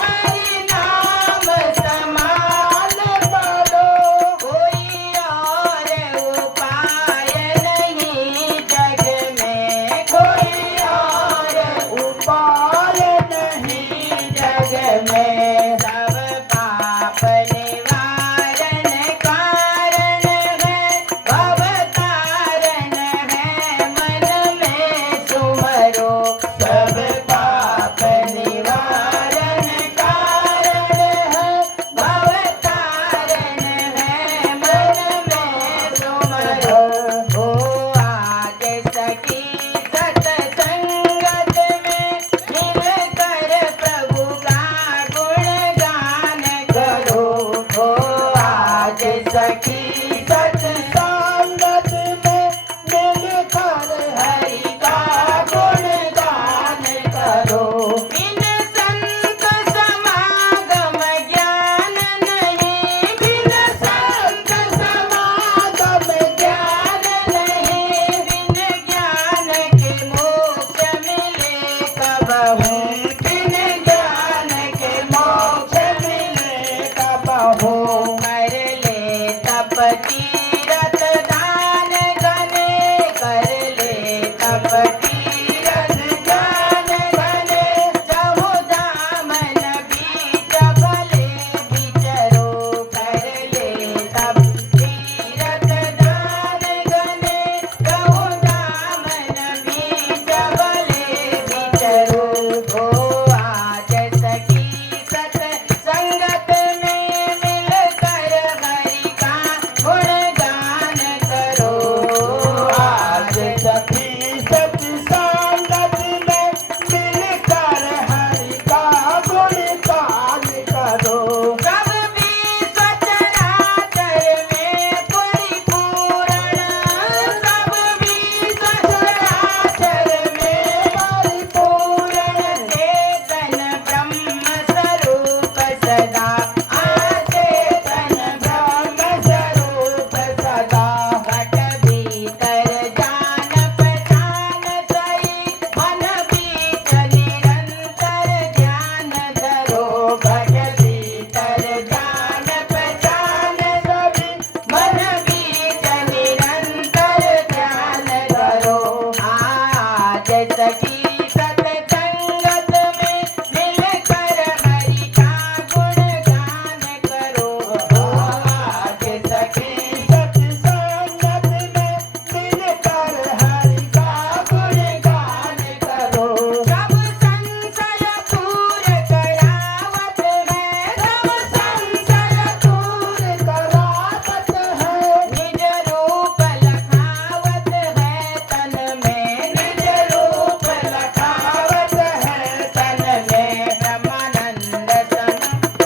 हरि नाम समान बड़ो। कोई और उपाय नहीं जग में, कोई और उपाय नहीं जग में। सब पाप निवारण कारण है, भव तारण है, मन में सुमरो। सब पाप निवारण कारण है, भव तारण है, मन में सुमरो। ओ आज सखी सत्संगत में मिलकर प्रभु का गुणगान करो। ओ आज सखी सत्संगत में मिलकर हरि का गुणगान करो। बिन संत समागम ज्ञान नहीं, बिन संत समागम ज्ञान नहीं, बिन ज्ञान के मोक्ष मिले कबहू, बिन ज्ञान के मोक्ष मिले कबहू। कर ले तप तीरथ दान गने, कर ले तप तीरथ दान गने। जहु दामन बीच भले विचरो, कर ले तप तीरथ दान गने। जहु दामन बीच भले विचरो। ओ आज सखी सत्संगत में मिलकर हरि का गुणगान करो। आज सखी सत्संगत में मिलकर हरि का गुणगान करो। सब विश्व चराचर में परिपूर्ण, सब विश्व चराचर में परिपूर्ण। चेतन ब्रह्म स्वरूप सदा, चेतन ब्रह्म स्वरूप सदा। घट भीतर जान पहचान सही, मन बीच निरंतर ध्यान धरो। घट भीतर जान पहचान सही, मन बीच निरंतर ध्यान धरो। आज सखी सत्संगत में मिलकर हरि का गुणगान करो। आज सखी सत्संगत में मिलकर हरि का गुणगान करो। सब संशय दूर करावत है, सब संशय दूर करावत है, निज रूप लखावत है तन में, निज रूप लखावत है तन में। ब्रह्मानंद सम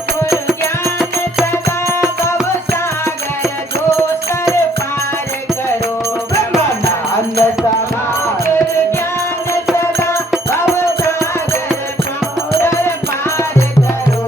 गुरु ज्ञान सदा, भव सागर दोसर पार करो। ब्रह्मानंद समाज गुरु ज्ञान सदा, भव सागर दोसर पार करो।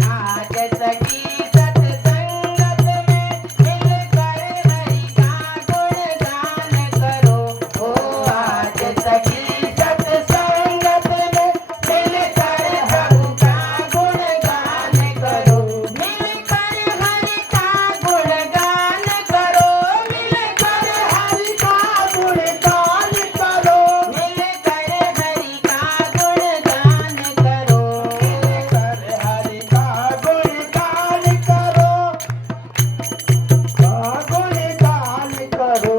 नाच सखी सत्संगत में मिलकर हरि का गुणगान करो। ओ आज सखी सत्संगत में मिलकर हरि का गुणगान करो। मिलकर हरि का गुणगान करो, मिलकर हरि का गुणगान करो। मिलकर हरि का गुणगान करो। कर हरि का गुणगान करो। गुणगान करो।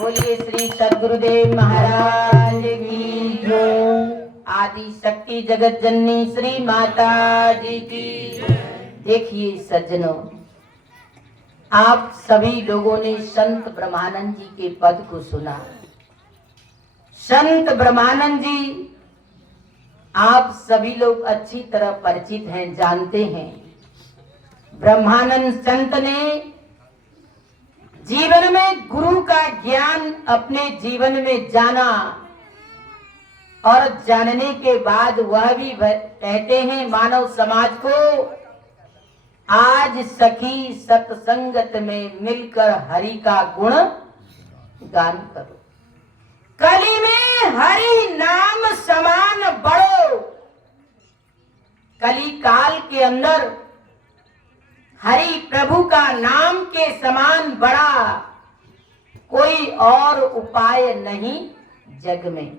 बोलिए श्री सद्गुरुदेव महाराज की जय। आदि शक्ति जगत जननी श्री माता जी की जय। देखिए सज्जनों, आप सभी लोगों ने संत ब्रह्मानंद जी के पद को सुना। संत ब्रह्मानंद जी आप सभी लोग अच्छी तरह परिचित हैं, जानते हैं। ब्रह्मानंद संत ने जीवन में गुरु का ज्ञान अपने जीवन में जाना और जानने के बाद वह भी कहते हैं मानव समाज को, आज सखी सत्संगत में मिलकर हरि का गुण गान करो। कली में हरि नाम समान बढ़ो। कली काल के अंदर हरि प्रभु का नाम के समान बड़ा कोई और उपाय नहीं जग में।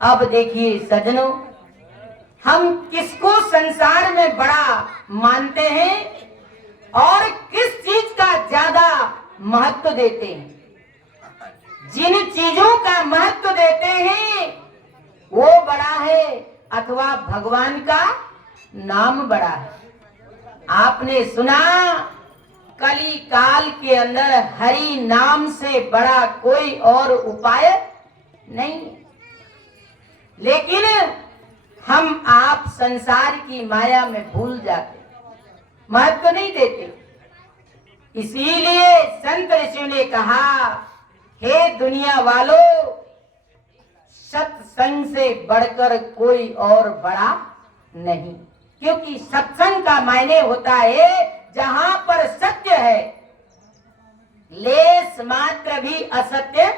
अब देखिए सज्जनों, हम किसको संसार में बड़ा मानते हैं और किस चीज का ज्यादा महत्व देते हैं। जिन चीजों का महत्व देते हैं वो बड़ा है अथवा भगवान का नाम बड़ा है। आपने सुना कली काल के अंदर हरि नाम से बड़ा कोई और उपाय नहीं। लेकिन हम आप संसार की माया में भूल जाते, महत्व नहीं देते। इसीलिए संत ऋषियों ने कहा, हे दुनिया वालों, सत्संग से बढ़कर कोई और बड़ा नहीं। क्योंकि सत्संग का मायने होता है जहां पर सत्य है, लेस मात्र भी असत्य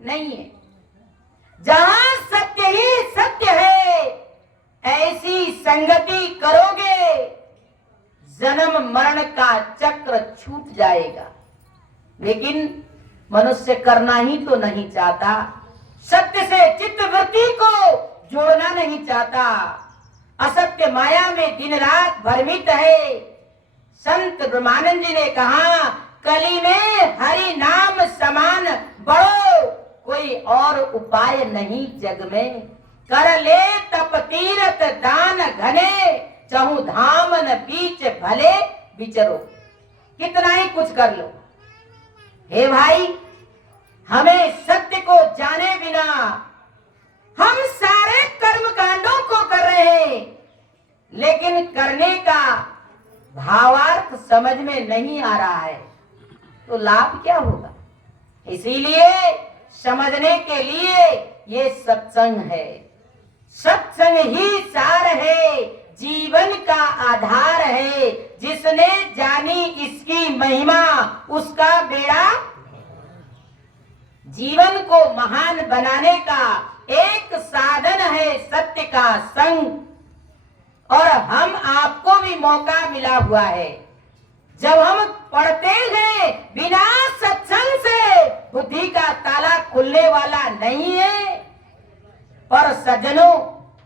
नहीं है। जहां सत्य ही सत्य है, ऐसी संगति करोगे जन्म मरण का चक्र छूट जाएगा। लेकिन मनुष्य करना ही तो नहीं चाहता, सत्य से चित्तवृत्ति को जोड़ना नहीं चाहता, असत्य माया में दिन रात भ्रमित है। संत ब्रह्मानंद जी ने कहा, कली में हरि नाम समान बढ़ो, कोई और उपाय नहीं जग में। कर ले तप तीरथ दान घने, चहु धाम न बीच भले विचरो। कितना ही कुछ कर लो। हे भाई, हमें सत्य को जाने बिना हम सारे कर्म कांडों को कर रहे हैं, लेकिन करने का भावार्थ समझ में नहीं आ रहा है, तो लाभ क्या होगा। इसीलिए समझने के लिए ये सत्संग है। सत्संग ही सार है, जीवन का आधार है। जिसने जानी इसकी महिमा, उसका बेड़ा। जीवन को महान बनाने का एक साधन है सत्य का संग। और हम आपको भी मौका मिला हुआ है। जब हम पढ़ते हैं, बिना सत्संग से बुद्धि का ताला खुलने वाला नहीं है। और सज्जनों,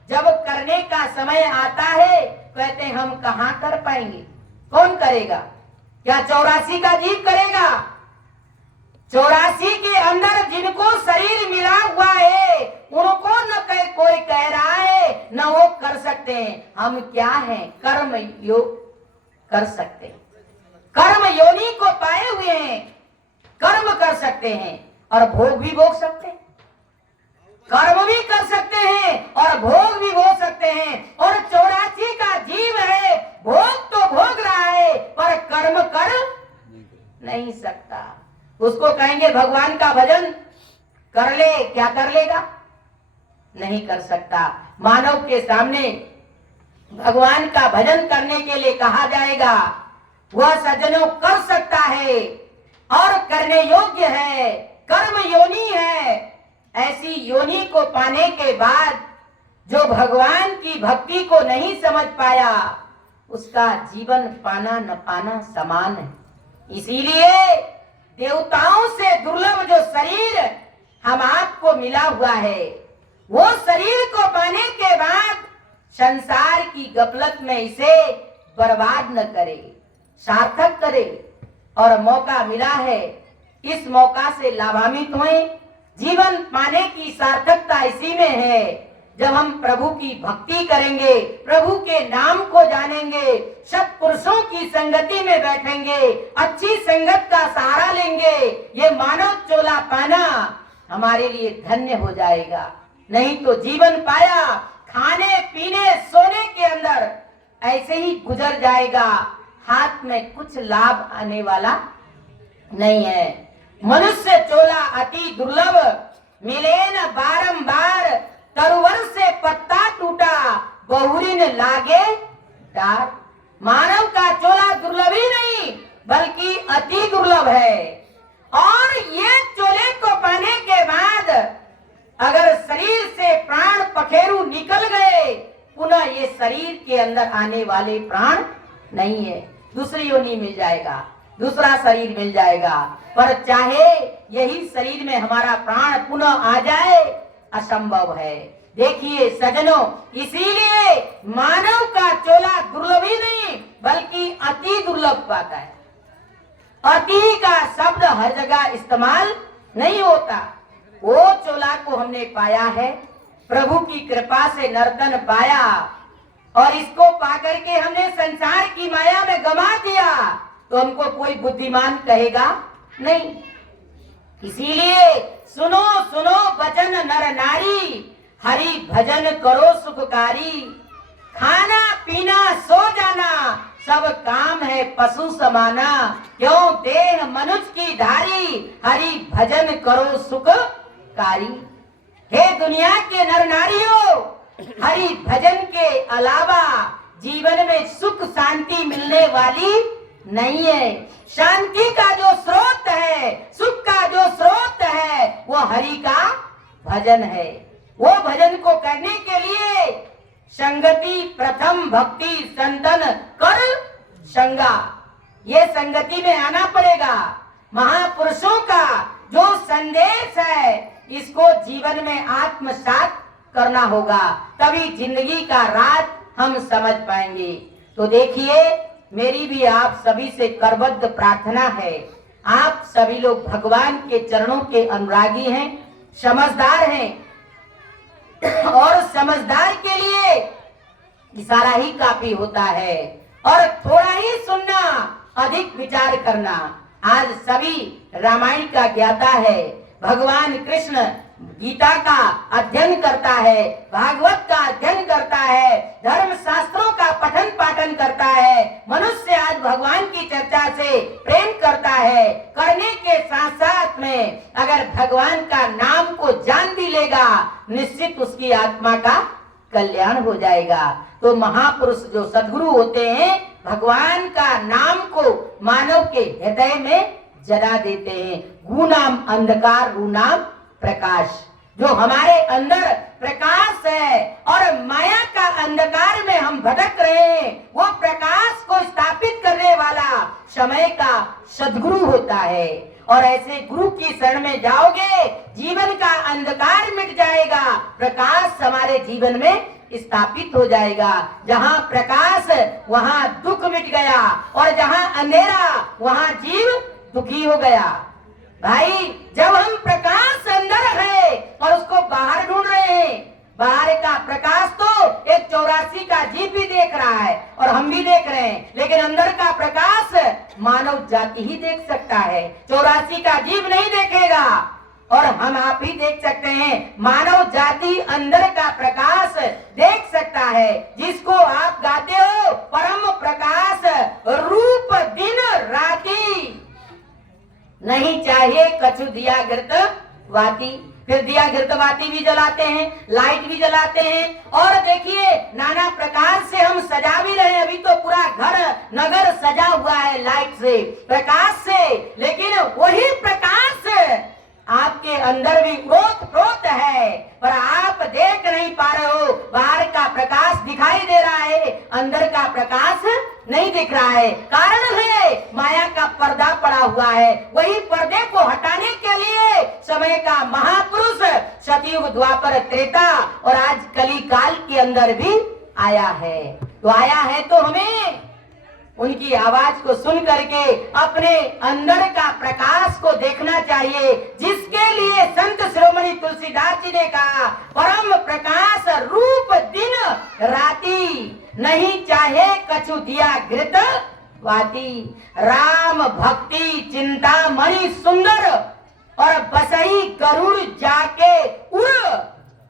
जब करने का समय आता है, कहते हैं हम कहाँ कर पाएंगे। कौन करेगा? क्या 84 का जीव करेगा? 84 के अंदर जिनको शरीर मिला हुआ है, उनको न कोई कह रहा है न वो कर सकते हैं। हम क्या हैं? कर्म योग कर सकते हैं, कर्म योनि को पाए हुए हैं, कर्म कर सकते हैं और भोग भी भोग सकते हैं। कर्म भी कर सकते हैं और भोग भी भोग सकते हैं। और 84 का जीव है, भोग तो भोग रहा है पर कर्म कर नहीं सकता। उसको कहेंगे भगवान का भजन कर ले, क्या कर लेगा? नहीं कर सकता। मानव के सामने भगवान का भजन करने के लिए कहा जाएगा, वह सज्जनों कर सकता है और करने योग्य है, कर्म योनि है। ऐसी योनि को पाने के बाद जो भगवान की भक्ति को नहीं समझ पाया, उसका जीवन पाना न पाना समान है। इसीलिए देवताओं से दुर्लभ जो शरीर हम आपको मिला हुआ है, वो शरीर को पाने के बाद संसार की गफलत में इसे बर्बाद न करे, सार्थक करे। और मौका मिला है, इस मौका से लाभान्वित हुए। जीवन पाने की सार्थकता इसी में है, जब हम प्रभु की भक्ति करेंगे, प्रभु के नाम को जानेंगे, सत्पुरुषों की संगति में बैठेंगे, अच्छी संगत का सहारा लेंगे, ये मानव चोला पाना हमारे लिए धन्य हो जाएगा। नहीं तो जीवन पाया खाने पीने सोने के अंदर ऐसे ही गुजर जाएगा, हाथ में कुछ लाभ आने वाला नहीं है। मनुष्य चोला अति दुर्लभ, मिले न बारंबार, लागे डार। मानव का चोला दुर्लभ ही नहीं बल्कि अति दुर्लभ है। और ये चोले को पाने के बाद अगर शरीर से प्राण पखेरु निकल गए, पुनः ये शरीर के अंदर आने वाले प्राण नहीं है। दूसरी योनि मिल जाएगा, दूसरा शरीर मिल जाएगा, पर चाहे यही शरीर में हमारा प्राण पुनः आ जाए, असंभव है। देखिए सजनों, इसीलिए मानव का चोला दुर्लभ ही नहीं बल्कि अति दुर्लभ पाता है। अति का शब्द हर जगह इस्तेमाल नहीं होता। वो चोला को हमने पाया है, प्रभु की कृपा से नर्तन पाया, और इसको पाकर के हमने संसार की माया में गमा दिया, तो हमको कोई बुद्धिमान कहेगा नहीं। इसीलिए सुनो सुनो वचन नर नारी, हरि भजन करो सुखकारी। खाना पीना सो जाना सब काम है पशु समाना, क्यों देह मनुष्य की धारी, हरि भजन करो सुखकारी। हे दुनिया के नर नारियों, हरि भजन के अलावा जीवन में सुख शांति मिलने वाली नहीं है। शांति का जो स्रोत है, सुख का जो स्रोत है, वो हरि का भजन है। वो भजन को करने के लिए संगति प्रथम भक्ति संतन कर संगा, ये संगति में आना पड़ेगा। महापुरुषों का जो संदेश है, इसको जीवन में आत्मसात करना होगा, तभी जिंदगी का राज हम समझ पाएंगे। तो देखिए, मेरी भी आप सभी से करबद्ध प्रार्थना है, आप सभी लोग भगवान के चरणों के अनुरागी हैं, समझदार हैं, और समझदार के लिए इशारा ही काफी होता है, और थोड़ा ही सुनना, अधिक विचार करना। आज सभी रामायण का ज्ञाता है, भगवान कृष्ण गीता का अध्ययन करता है, भागवत का अध्ययन करता है, धर्म शास्त्रों का पठन पाठन करता है। मनुष्य आज भगवान की चर्चा से प्रेम करता है। करने के साथ साथ में अगर भगवान का नाम को जान भी लेगा, निश्चित उसकी आत्मा का कल्याण हो जाएगा। तो महापुरुष जो सद्गुरु होते हैं, भगवान का नाम को मानव के हृदय में जला देते हैं। गुनाम अंधकार रूनाम प्रकाश, जो हमारे अंदर प्रकाश है और माया का अंधकार में हम भटक रहे हैं, वो प्रकाश को स्थापित करने वाला समय का सद्गुरु होता है। और ऐसे गुरु की शरण में जाओगे, जीवन का अंधकार मिट जाएगा, प्रकाश हमारे जीवन में स्थापित हो जाएगा। जहाँ प्रकाश वहाँ दुख मिट गया, और जहाँ अंधेरा वहाँ जीव दुखी हो गया। भाई, जब हम प्रकाश अंदर है और उसको बाहर ढूंढ रहे हैं, बाहर का प्रकाश तो एक 84 का जीव भी देख रहा है और हम भी देख रहे हैं, लेकिन अंदर का प्रकाश मानव जाति ही देख सकता है, 84 का जीव नहीं देखेगा। और हम आप ही देख सकते हैं, मानव जाति अंदर का प्रकाश देख सकता है, जिसको आप गाते हो, परम प्रकाश रूप दिन राती, नहीं चाहिए कछु दिया घृत वाती। फिर दिया घृत वाती भी जलाते हैं, लाइट भी जलाते हैं, और देखिए नाना प्रकार से हम सजा भी रहे हैं। अभी तो पूरा घर नगर सजा हुआ है लाइट से, प्रकाश से, लेकिन वही प्रकाश आपके अंदर भी ओत-प्रोत है, पर आप देख नहीं पा रहे हो। बाहर का प्रकाश दिखाई दे रहा है, अंदर का प्रकाश नहीं दिख रहा है। कारण है माया का पर्दा पड़ा हुआ है। वही पर्दे को हटाने के लिए समय का महापुरुष सतयुग द्वापर त्रेता और आज कली काल के अंदर भी आया है। तो आया है तो हमें उनकी आवाज को सुन करके अपने अंदर का प्रकाश को देखना चाहिए, जिसके लिए संत शिरोमणि तुलसीदास जी ने कहा, परम प्रकाश रूप दिन राती, नहीं चाहे कछु दिया घृत वाती। राम भक्ति चिंता मणि सुंदर, और बसई गरुड़ जाके उड़,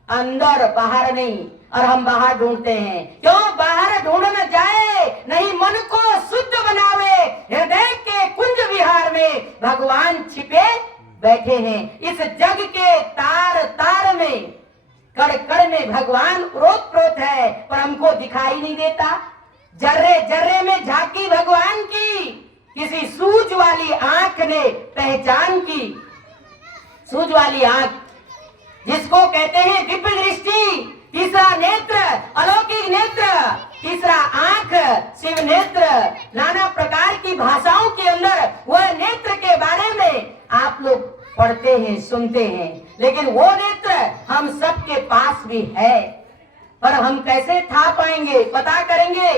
अंदर बाहर नहीं। और हम बाहर ढूंढते हैं, क्यों बाहर ढूंढ न जाए, नहीं मन को शुद्ध बनावे, हृदय के कुंज विहार में भगवान छिपे बैठे हैं। इस जग के तार तार में कड़ कड़ में भगवान ओत प्रोत है, पर हमको दिखाई नहीं देता। जर्रे जर्रे में झांकी भगवान की, किसी सूझ वाली आंख ने पहचान की। सूझ वाली आंख जिसको कहते हैं दिव्य दृष्टि, तीसरा नेत्र अलौकिक नेत्र, तीसरा आंख शिव नेत्र। नाना प्रकार की भाषाओं के अंदर वह नेत्र के बारे में आप लोग पढ़ते हैं, सुनते हैं, लेकिन वो नेत्र हम सबके पास भी है, पर हम कैसे था पाएंगे, पता करेंगे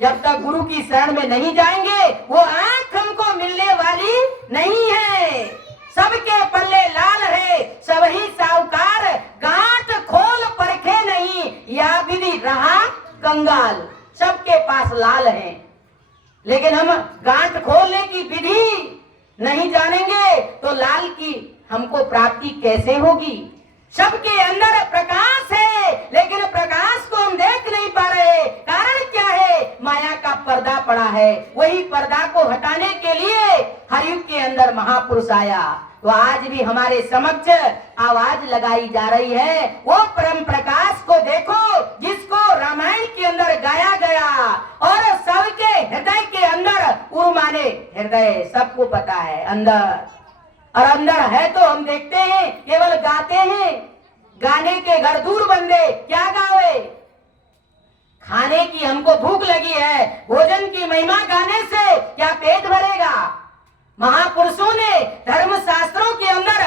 जब तक गुरु की शरण में नहीं जाएंगे। वो आंख हमको मिलने वाली नहीं है। सबके पल्ले लाल है, सबही साहूकार, गांठ खोल परखे नहीं, या विधि रहा कंगाल। सबके पास लाल है, लेकिन हम गांठ खोलने की विधि नहीं जानेंगे तो लाल की हमको प्राप्ति कैसे होगी। सबके अंदर प्रकाश है, लेकिन प्रकाश को हम देख नहीं पा रहे। कारण क्या है? माया का पर्दा पड़ा है। वही पर्दा को हटाने के लिए हरयुग के अंदर महापुरुष आया। तो आज भी हमारे समक्ष आवाज लगाई जा रही है, वो परम प्रकाश को देखो जिसको रामायण के अंदर गाया गया, और सबके हृदय के अंदर उर्माने हृदय, सबको पता है अंदर, और अंदर है तो हम देखते हैं, केवल गाते हैं। गाने के घर दूर बंदे क्या गावे। खाने की हमको भूख लगी है, भोजन की महिमा गाने से क्या पेट भरेगा। महापुरुषों ने धर्म शास्त्रों के अंदर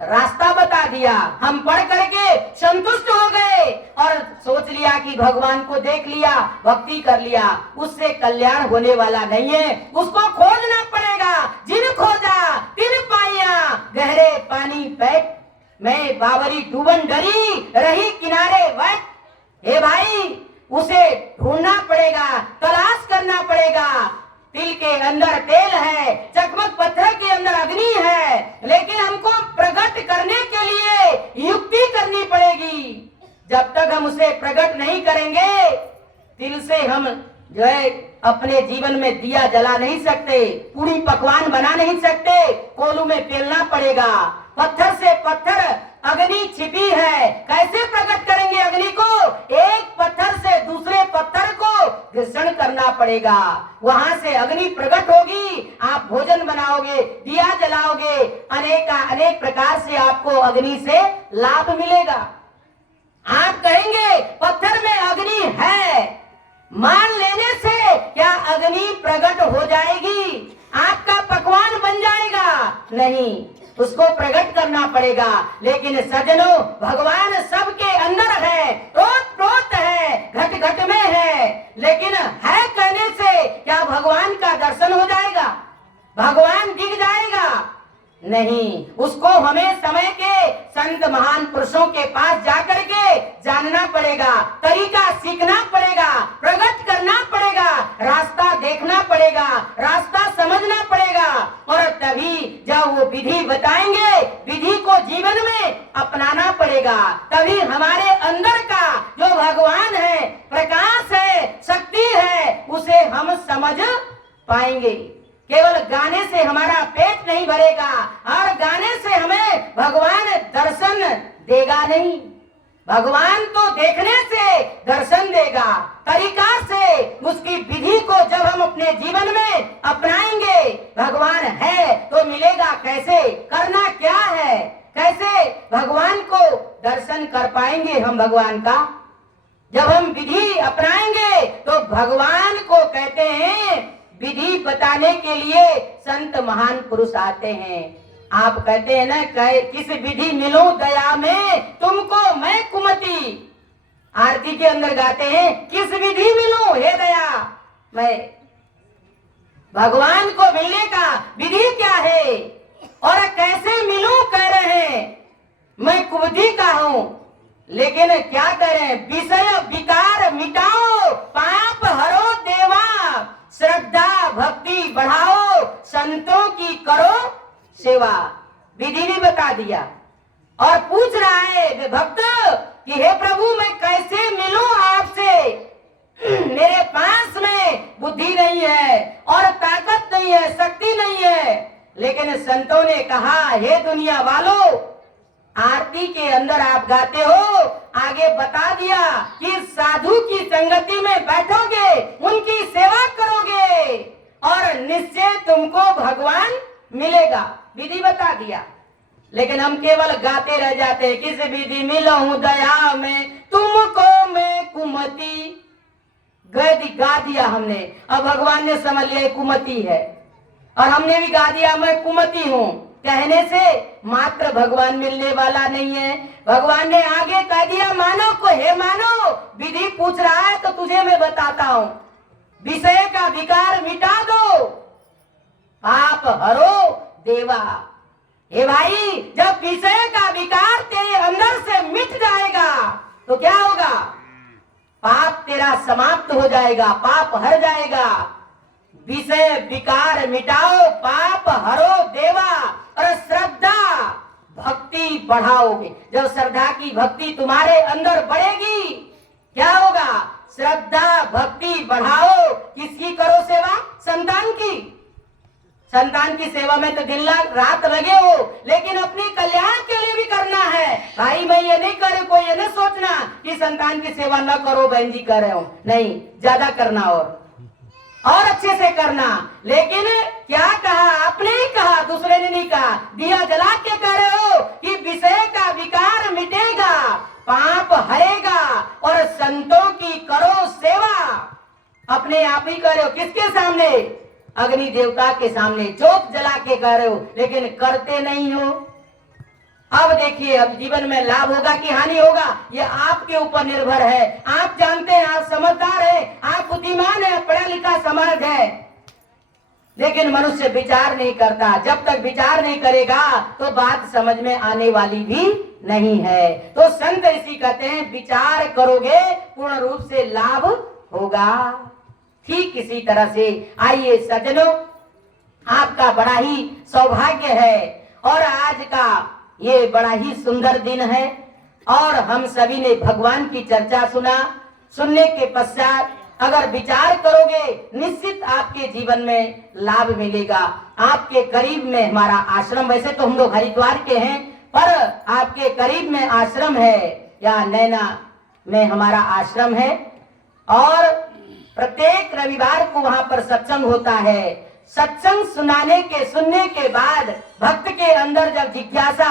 रास्ता बता दिया, हम पढ़ करके संतुष्ट हो गए और सोच लिया कि भगवान को देख लिया, भक्ति कर लिया, उससे कल्याण होने वाला नहीं है। उसको खोजना पड़ेगा। जिन खोजा तिन पाइया, गहरे पानी पैठ मैं बावरी डूबन डरी, रही किनारे वट। हे भाई, उसे ढूंढना पड़ेगा, तलाश करना पड़ेगा। तिल के अंदर तेल है, चकमक पत्थर के अंदर अग्नि है, लेकिन हमको प्रकट करने के लिए युक्ति करनी पड़ेगी। जब तक हम उसे प्रकट नहीं करेंगे, तिल से हम जो है अपने जीवन में दिया जला नहीं सकते, पूरी पकवान बना नहीं सकते, कोलू में पेलना पड़ेगा। पत्थर से पत्थर अग्नि छिपी है, कैसे प्रकट करेंगे अग्नि को? एक पत्थर से दूसरे पत्थर को घर्षण करना पड़ेगा, वहां से अग्नि प्रकट होगी। आप भोजन बनाओगे, दिया जलाओगे, अनेक प्रकार से आपको अग्नि से लाभ मिलेगा। आप कहेंगे पत्थर में अग्नि है, मान लेने से क्या अग्नि प्रकट हो जाएगी? आपका पकवान बन जाएगा? नहीं, उसको प्रकट करना पड़ेगा। लेकिन सज्जनों, भगवान सबके अंदर है, ओत प्रोत है, घट घट में है, लेकिन है कहने से क्या भगवान का दर्शन हो जाएगा? भगवान दिख जाएगा? नहीं, उसको हमें समय के संत महान पुरुषों के पास जाकर के जानना पड़ेगा, तरीका सीखना पड़ेगा, प्रकट करना पड़ेगा, रास्ता देखना पड़ेगा, रास्ता समझना पड़ेगा, और तभी जब वो विधि बताएंगे, विधि को जीवन में अपनाना पड़ेगा। तभी हमारे अंदर का जो भगवान है, प्रकाश है, शक्ति है, उसे हम समझ पाएंगे। केवल गाने से हमारा पेट नहीं भरेगा, और गाने से हमें भगवान दर्शन देगा नहीं। भगवान तो देखने से दर्शन देगा, तरीका से उसकी विधि को जब हम अपने जीवन में अपनाएंगे, भगवान है तो मिलेगा कैसे, करना क्या है, कैसे भगवान को दर्शन कर पाएंगे हम भगवान का? जब हम विधि अपनाएंगे तो भगवान को कहते हैं, विधि बताने के लिए संत महान पुरुष आते हैं। आप कहते हैं ना, किस विधि मिलो दया में तुमको मैं कुमति। आरती के अंदर गाते हैं, किस विधि मिलो हे दया मैं। भगवान को मिलने का विधि क्या है और कैसे मिलूं कह रहे हैं, मैं कुमति का हूं, लेकिन क्या करें, विषय विकार मिटाओ, पाप हरो देवा, श्रद्धा भक्ति बढ़ाओ, संतों की करो सेवा। विधि भी बता दिया, और पूछ रहा है भक्त कि हे प्रभु, मैं कैसे मिलूं आपसे? मेरे पास में बुद्धि नहीं है और ताकत नहीं है, शक्ति नहीं है। लेकिन संतों ने कहा, हे दुनिया वालों, आरती के अंदर आप गाते हो आगे बता दिया कि साधु की संगति में बैठोगे, उनकी सेवा करोगे और निश्चय तुमको भगवान मिलेगा। विधि बता दिया, लेकिन हम केवल गाते रह जाते हैं, किस विधि मिलूं दया में तुमको मैं कुमति। गा दिया हमने, अब भगवान ने समझ लिया कुमति है, और हमने भी गा दिया मैं कुमति हूँ। कहने से मात्र भगवान मिलने वाला नहीं है। भगवान ने आगे कह दिया मानव को, हे मानव, विधि पूछ रहा है तो तुझे मैं बताता हूँ। विषय का विकार मिटा दो, पाप हरो देवा। हे भाई, जब विषय का विकार तेरे अंदर से मिट जाएगा तो क्या होगा? पाप तेरा समाप्त हो जाएगा, पाप हर जाएगा। विषय विकार मिटाओ, पाप हरो देवा, और श्रद्धा भक्ति बढ़ाओगे। जब श्रद्धा की भक्ति तुम्हारे अंदर बढ़ेगी, क्या होगा? श्रद्धा भक्ति बढ़ाओ। किसकी करो सेवा? संतान की। संतान की सेवा में तो दिन रात लगे हो, लेकिन अपने कल्याण के लिए भी करना है। भाई मैं ये नहीं करे, कोई ये नहीं सोचना कि संतान की सेवा न करो, बहन जी कर रहे हो, नहीं, ज्यादा करना और अच्छे से करना। लेकिन क्या कहा? आपने ही कहा, दूसरे ने नहीं कहा। दिया जला के कह रहे हो कि विषय का विकार मिटेगा, पाप हरेगा और संतों की करो सेवा। अपने आप ही कर रहे हो, किसके सामने? अग्नि देवता के सामने जोत जला के कह रहे हो, लेकिन करते नहीं हो। अब देखिए, अब जीवन में लाभ होगा कि हानि होगा, ये आपके ऊपर निर्भर है। आप जानते हैं, आप समझदार हैं, आप बुद्धिमान हैं, पढ़ा लिखा समाज है, लेकिन मनुष्य विचार नहीं करता। जब तक विचार नहीं करेगा तो बात समझ में आने वाली भी नहीं है। तो संत इसी कहते हैं, विचार करोगे पूर्ण रूप से लाभ होगा। ठीक इसी तरह से आइए सज्जनों, आपका बड़ा ही सौभाग्य है और आज का ये बड़ा ही सुंदर दिन है और हम सभी ने भगवान की चर्चा सुना। सुनने के पश्चात अगर विचार करोगे, निश्चित आपके जीवन में लाभ मिलेगा। आपके करीब में हमारा आश्रम, वैसे तो हम लोग हरिद्वार के हैं, पर आपके करीब में आश्रम है, या नैना में हमारा आश्रम है, और प्रत्येक रविवार को वहां पर सत्संग होता है। सत्संग सुनने के बाद भक्त के अंदर जब जिज्ञासा,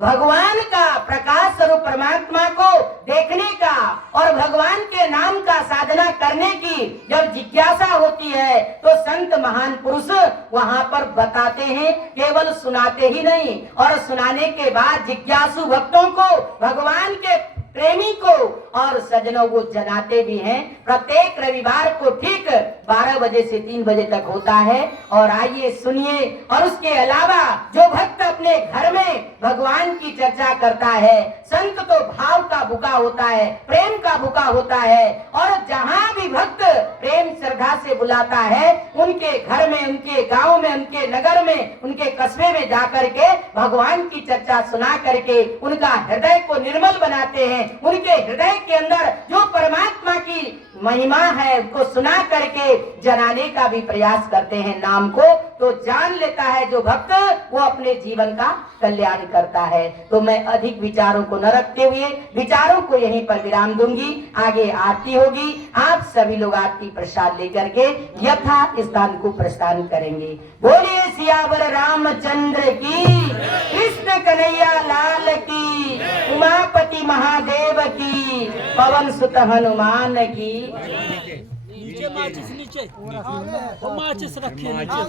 भगवान का प्रकाश स्वरूप परमात्मा को देखने का और भगवान के नाम का साधना करने की जब जिज्ञासा होती है, तो संत महान पुरुष वहां पर बताते हैं, केवल सुनाते ही नहीं, और सुनाने के बाद जिज्ञासु भक्तों को, भगवान के प्रेमी को और सज्जनों को जनाते भी हैं। प्रत्येक रविवार को ठीक 12 बजे से 3 बजे तक होता है। और आइए सुनिए। और उसके अलावा जो भक्त अपने घर में भगवान की चर्चा करता है, संत तो भाव का भूखा होता है, प्रेम का भूखा होता है, और जहाँ भी भक्त प्रेम श्रद्धा से बुलाता है, उनके घर में, उनके गांव में, उनके नगर में, उनके कस्बे में जाकर के भगवान की चर्चा सुना करके उनका हृदय को निर्मल बनाते हैं। उनके हृदय के अंदर जो परमात्मा की महिमा है उसको सुना करके जनाने का भी प्रयास करते हैं नाम को, तो जान लेता है जो भक्त, वो अपने जीवन का कल्याण करता है। तो मैं अधिक विचारों को न रखते हुए विचारों को यहीं पर विराम दूंगी। आगे आरती होगी, आप सभी लोग आरती प्रसाद लेकर के यथा स्थान को प्रस्थान करेंगे। बोलिए सियावर रामचंद्र की, कृष्ण कन्हैया लाल की, उमापति महादेव की, पवन सुत हनुमान की। नीचे माचिस, नीचे माचिस रखिए नीचे।